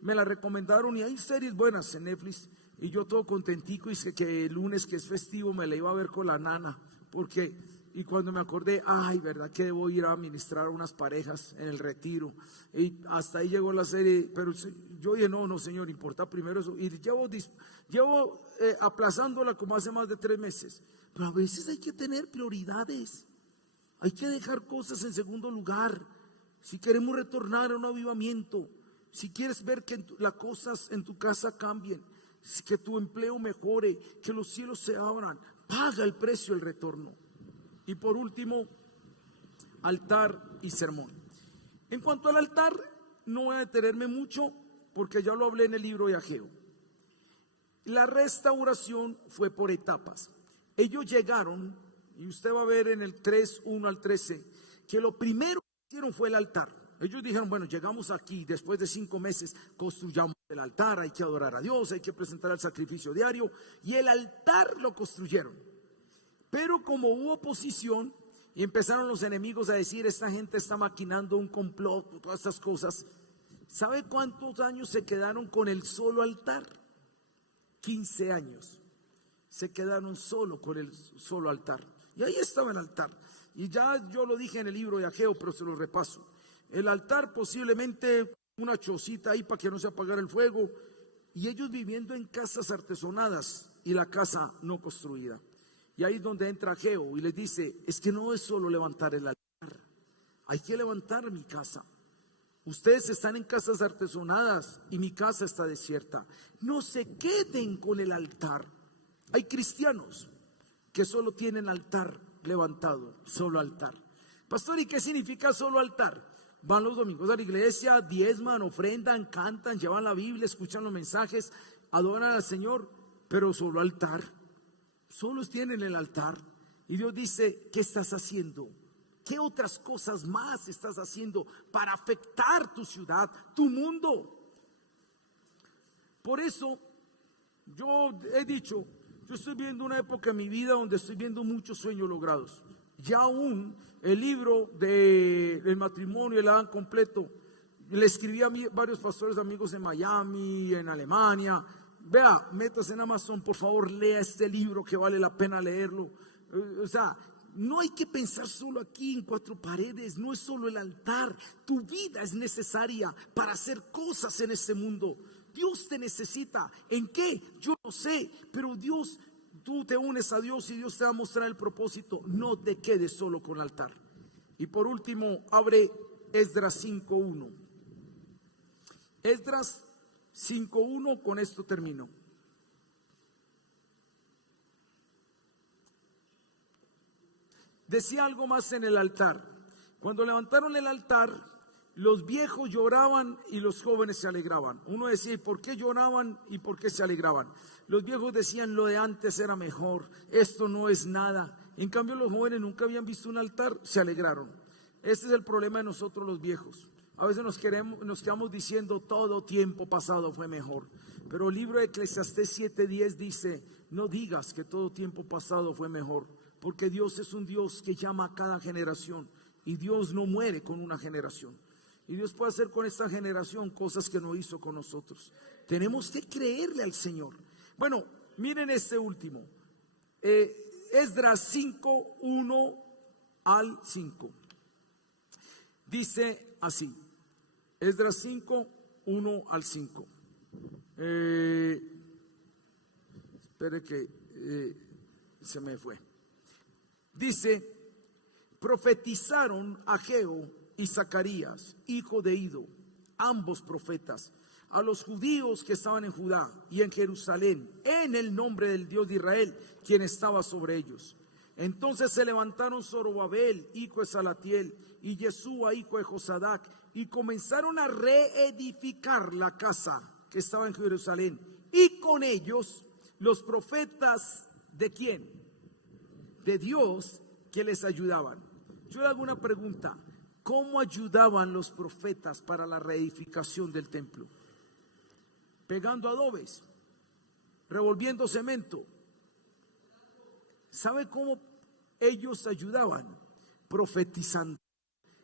Me la recomendaron y hay series buenas en Netflix. Y yo todo contentico, y sé que el lunes, que es festivo, me la iba a ver con la nana. Y cuando me acordé, ay, verdad que debo ir a ministrar a unas parejas en el retiro. Y hasta ahí llegó la serie, pero yo dije, no, señor, importa primero eso. Y llevo aplazándola como hace más de 3 meses. Pero a veces hay que tener prioridades. Hay que dejar cosas en segundo lugar. Si queremos retornar a un avivamiento, si quieres ver que las cosas en tu casa cambien, que tu empleo mejore, que los cielos se abran, paga el precio el retorno. Y por último, altar y sermón. En cuanto al altar, no voy a detenerme mucho porque ya lo hablé en el libro de Ageo. La restauración fue por etapas. Ellos llegaron, y usted va a ver en el 3:1 al 13, que lo primero que hicieron fue el altar. Ellos dijeron, bueno, llegamos aquí, después de 5 meses, construyamos el altar, hay que adorar a Dios, hay que presentar el sacrificio diario, y el altar lo construyeron. Pero como hubo oposición, y empezaron los enemigos a decir, esta gente está maquinando un complot, todas estas cosas, ¿sabe cuántos años se quedaron con el solo altar? 15 años. Se quedaron solo con el solo altar. Y ahí estaba el altar. Y ya yo lo dije en el libro de Ageo, pero se lo repaso. El altar, posiblemente una chocita ahí para que no se apagara el fuego, y ellos viviendo en casas artesonadas y la casa no construida. Y ahí es donde entra Ageo y les dice, es que no es solo levantar el altar, hay que levantar mi casa. Ustedes están en casas artesonadas y mi casa está desierta. No se queden con el altar. Hay cristianos que solo tienen altar levantado, solo altar. Pastor, ¿y qué significa solo altar? Van los domingos a la iglesia, diezman, ofrendan, cantan, llevan la Biblia, escuchan los mensajes, adoran al Señor, pero solo altar. Solo tienen el altar. Y Dios dice, ¿qué estás haciendo? ¿Qué otras cosas más estás haciendo para afectar tu ciudad, tu mundo? Por eso yo he dicho, yo estoy viendo una época en mi vida donde estoy viendo muchos sueños logrados. Ya aún el libro del matrimonio, el Adán completo, le escribí a varios pastores amigos en Miami, en Alemania. Vea, métase en Amazon, por favor, lea este libro que vale la pena leerlo. O sea, no hay que pensar solo aquí en 4 paredes, no es solo el altar. Tu vida es necesaria para hacer cosas en este mundo. Dios te necesita. ¿En qué? Yo no sé, pero Dios, tú te unes a Dios y Dios te va a mostrar el propósito. No te quedes solo con el altar. Y por último, abre Esdras 5:1. Esdras 5:1, con esto termino. Decía algo más en el altar. Cuando levantaron el altar, los viejos lloraban y los jóvenes se alegraban. Uno decía, ¿y por qué lloraban y por qué se alegraban? Los viejos decían, lo de antes era mejor, esto no es nada. En cambio, los jóvenes nunca habían visto un altar, se alegraron. Este es el problema de nosotros los viejos. A veces nos quedamos diciendo, todo tiempo pasado fue mejor. Pero el libro de Eclesiastés 7:10 dice, no digas que todo tiempo pasado fue mejor, porque Dios es un Dios que llama a cada generación y Dios no muere con una generación. Y Dios puede hacer con esta generación cosas que no hizo con nosotros. Tenemos que creerle al Señor. Bueno, miren este último. Esdras 5:1 al 5. Dice así. Esdras 5:1 al 5. Espere que se me fue. Dice, profetizaron Ageo y Zacarías, hijo de Ido, ambos profetas, a los judíos que estaban en Judá y en Jerusalén, en el nombre del Dios de Israel, quien estaba sobre ellos. Entonces se levantaron Zorobabel, hijo de Salatiel, y Yeshua, hijo de Josadac, y comenzaron a reedificar la casa que estaba en Jerusalén, y con ellos los profetas ¿de quién? De Dios, que les ayudaban. Yo le hago una pregunta: ¿cómo ayudaban los profetas para la reedificación del templo? Pegando adobes, revolviendo cemento. ¿Sabe cómo ellos ayudaban? Profetizando.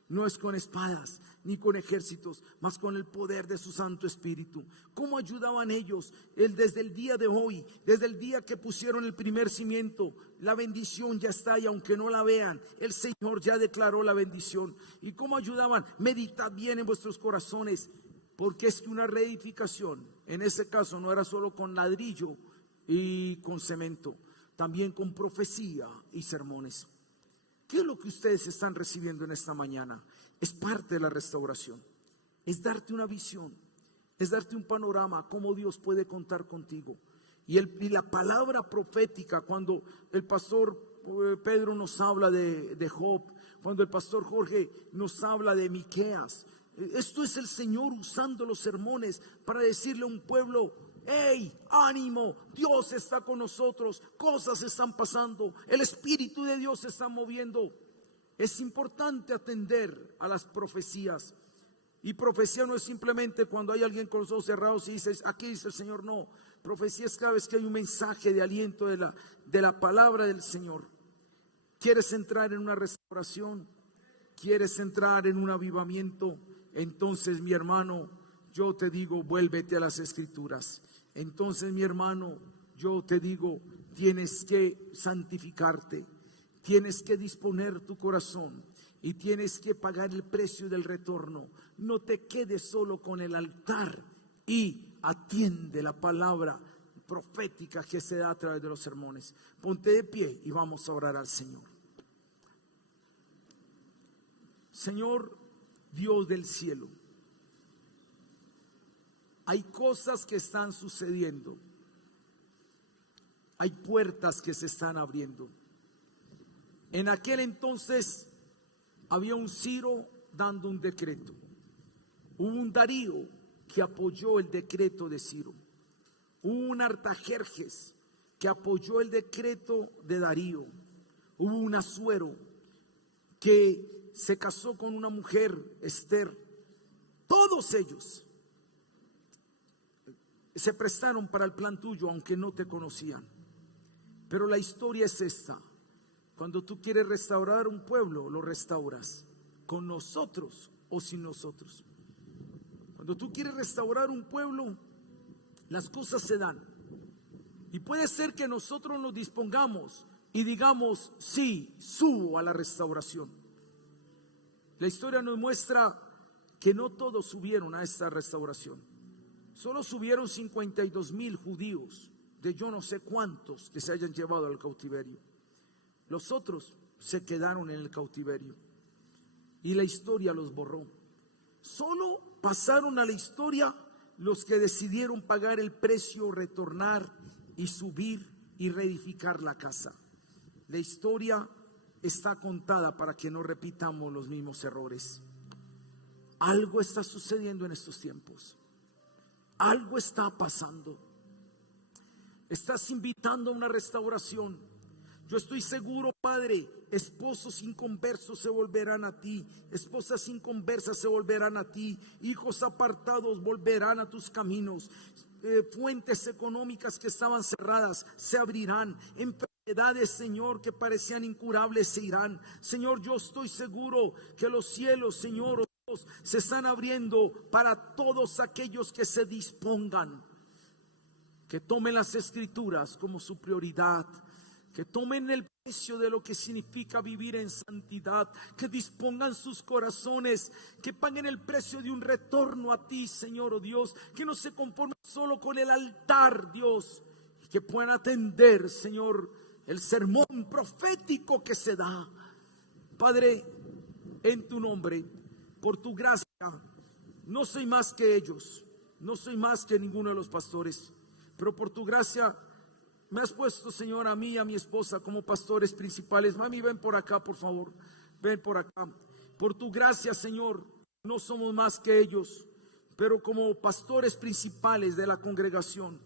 No es con espadas ni con ejércitos, mas con el poder de su Santo Espíritu. ¿Cómo ayudaban ellos? Desde el día de hoy, desde el día que pusieron el primer cimiento, la bendición ya está, y aunque no la vean, el Señor ya declaró la bendición. ¿Y cómo ayudaban? Meditad bien en vuestros corazones, porque es que una reedificación, en ese caso, no era solo con ladrillo y con cemento, también con profecía y sermones. ¿Qué es lo que ustedes están recibiendo en esta mañana? Es parte de la restauración. Es darte una visión, es darte un panorama, cómo Dios puede contar contigo. Y la palabra profética, cuando el pastor Pedro nos habla de Job, cuando el pastor Jorge nos habla de Miqueas, esto es el Señor usando los sermones para decirle a un pueblo: hey, ánimo, Dios está con nosotros, cosas están pasando, el Espíritu de Dios se está moviendo. Es importante atender a las profecías. Y profecía no es simplemente cuando hay alguien con los ojos cerrados y dices: aquí dice el Señor. No, profecía es cada vez que hay un mensaje de aliento de la palabra del Señor. ¿Quieres entrar en una restauración? ¿Quieres entrar en un avivamiento? Entonces, mi hermano, yo te digo, vuélvete a las Escrituras. Entonces, mi hermano, yo te digo, tienes que santificarte, tienes que disponer tu corazón y tienes que pagar el precio del retorno. No te quedes solo con el altar y atiende la palabra profética que se da a través de los sermones. Ponte de pie y vamos a orar al Señor. Señor Dios del cielo, hay cosas que están sucediendo, hay puertas que se están abriendo. En aquel entonces había un Ciro dando un decreto, hubo un Darío que apoyó el decreto de Ciro, hubo un Artajerjes que apoyó el decreto de Darío, hubo un Asuero que se casó con una mujer, Esther. Todos ellos se prestaron para el plan tuyo, aunque no te conocían. Pero la historia es esta: cuando tú quieres restaurar un pueblo, lo restauras con nosotros o sin nosotros. Cuando tú quieres restaurar un pueblo, las cosas se dan. Y puede ser que nosotros nos dispongamos y digamos: sí, subo a la restauración. La historia nos muestra que no todos subieron a esta restauración. Solo subieron 52,000 judíos de yo no sé cuántos que se hayan llevado al cautiverio. Los otros se quedaron en el cautiverio y la historia los borró. Solo pasaron a la historia los que decidieron pagar el precio, retornar y subir y reedificar la casa. La historia está contada para que no repitamos los mismos errores. Algo está sucediendo en estos tiempos. Algo está pasando. Estás invitando a una restauración. Yo estoy seguro, Padre, esposos inconversos se volverán a ti, esposas inconversas se volverán a ti, hijos apartados volverán a tus caminos, fuentes económicas que estaban cerradas se abrirán, enfermedades, Señor, que parecían incurables se irán. Señor, yo estoy seguro que los cielos, Señor, se están abriendo para todos aquellos que se dispongan, que tomen las Escrituras como su prioridad, que tomen el precio de lo que significa vivir en santidad, que dispongan sus corazones, que paguen el precio de un retorno a ti, Señor, oh Dios, que no se conformen solo con el altar, Dios, que puedan atender, Señor, el sermón profético que se da. Padre, en tu nombre, por tu gracia, no soy más que ellos, no soy más que ninguno de los pastores, pero por tu gracia me has puesto, Señor, a mí y a mi esposa como pastores principales. Mami, ven por acá, por favor, ven por acá. Por tu gracia, Señor, no somos más que ellos, pero como pastores principales de la congregación,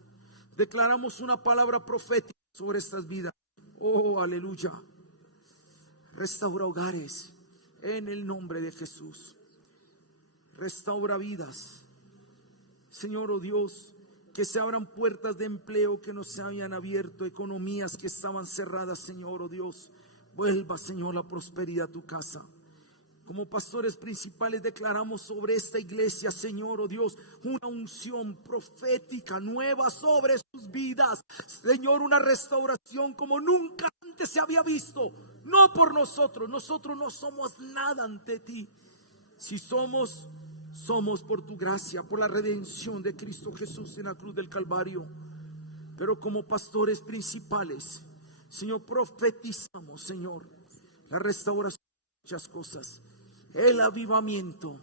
declaramos una palabra profética sobre estas vidas. Oh, aleluya. Restaura hogares en el nombre de Jesús. Restaura vidas, Señor, oh Dios, que se abran puertas de empleo que no se habían abierto, economías que estaban cerradas, Señor, oh Dios. Vuelva, Señor, la prosperidad a tu casa. como pastores principales declaramos sobre esta iglesia, Señor, oh Dios, una unción profética nueva sobre sus vidas. Señor, una restauración como nunca antes se había visto. No por nosotros no somos nada ante ti. Si somos por tu gracia, por la redención de Cristo Jesús en la cruz del Calvario. Pero como pastores principales, Señor, profetizamos, Señor, la restauración de muchas cosas, el avivamiento,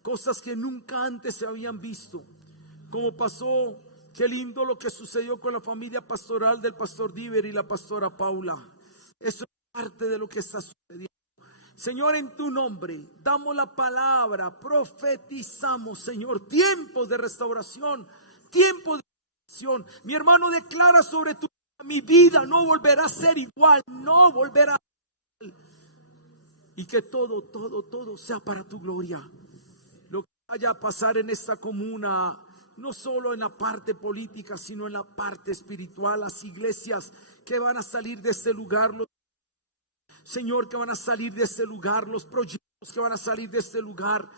cosas que nunca antes se habían visto, como pasó, qué lindo lo que sucedió con la familia pastoral del pastor Diver y la pastora Paula. Eso es parte de lo que está sucediendo. Señor, en tu nombre damos la palabra, profetizamos, Señor, tiempos de restauración, tiempos de restauración. Mi hermano declara sobre tu vida: mi vida no volverá a ser igual, no volverá a ser igual. Y que todo sea para tu gloria. Lo que vaya a pasar en esta comuna, no solo en la parte política, sino en la parte espiritual, las iglesias que van a salir de este lugar, Señor, que van a salir de este lugar, los proyectos que van a salir de este lugar,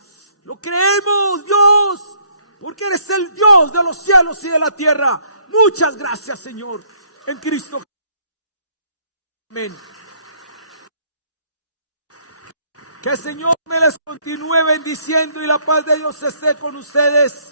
lo creemos, Dios, porque eres el Dios de los cielos y de la tierra. Muchas gracias, Señor, en Cristo. Amén. Que el Señor me les continúe bendiciendo y la paz de Dios esté con ustedes.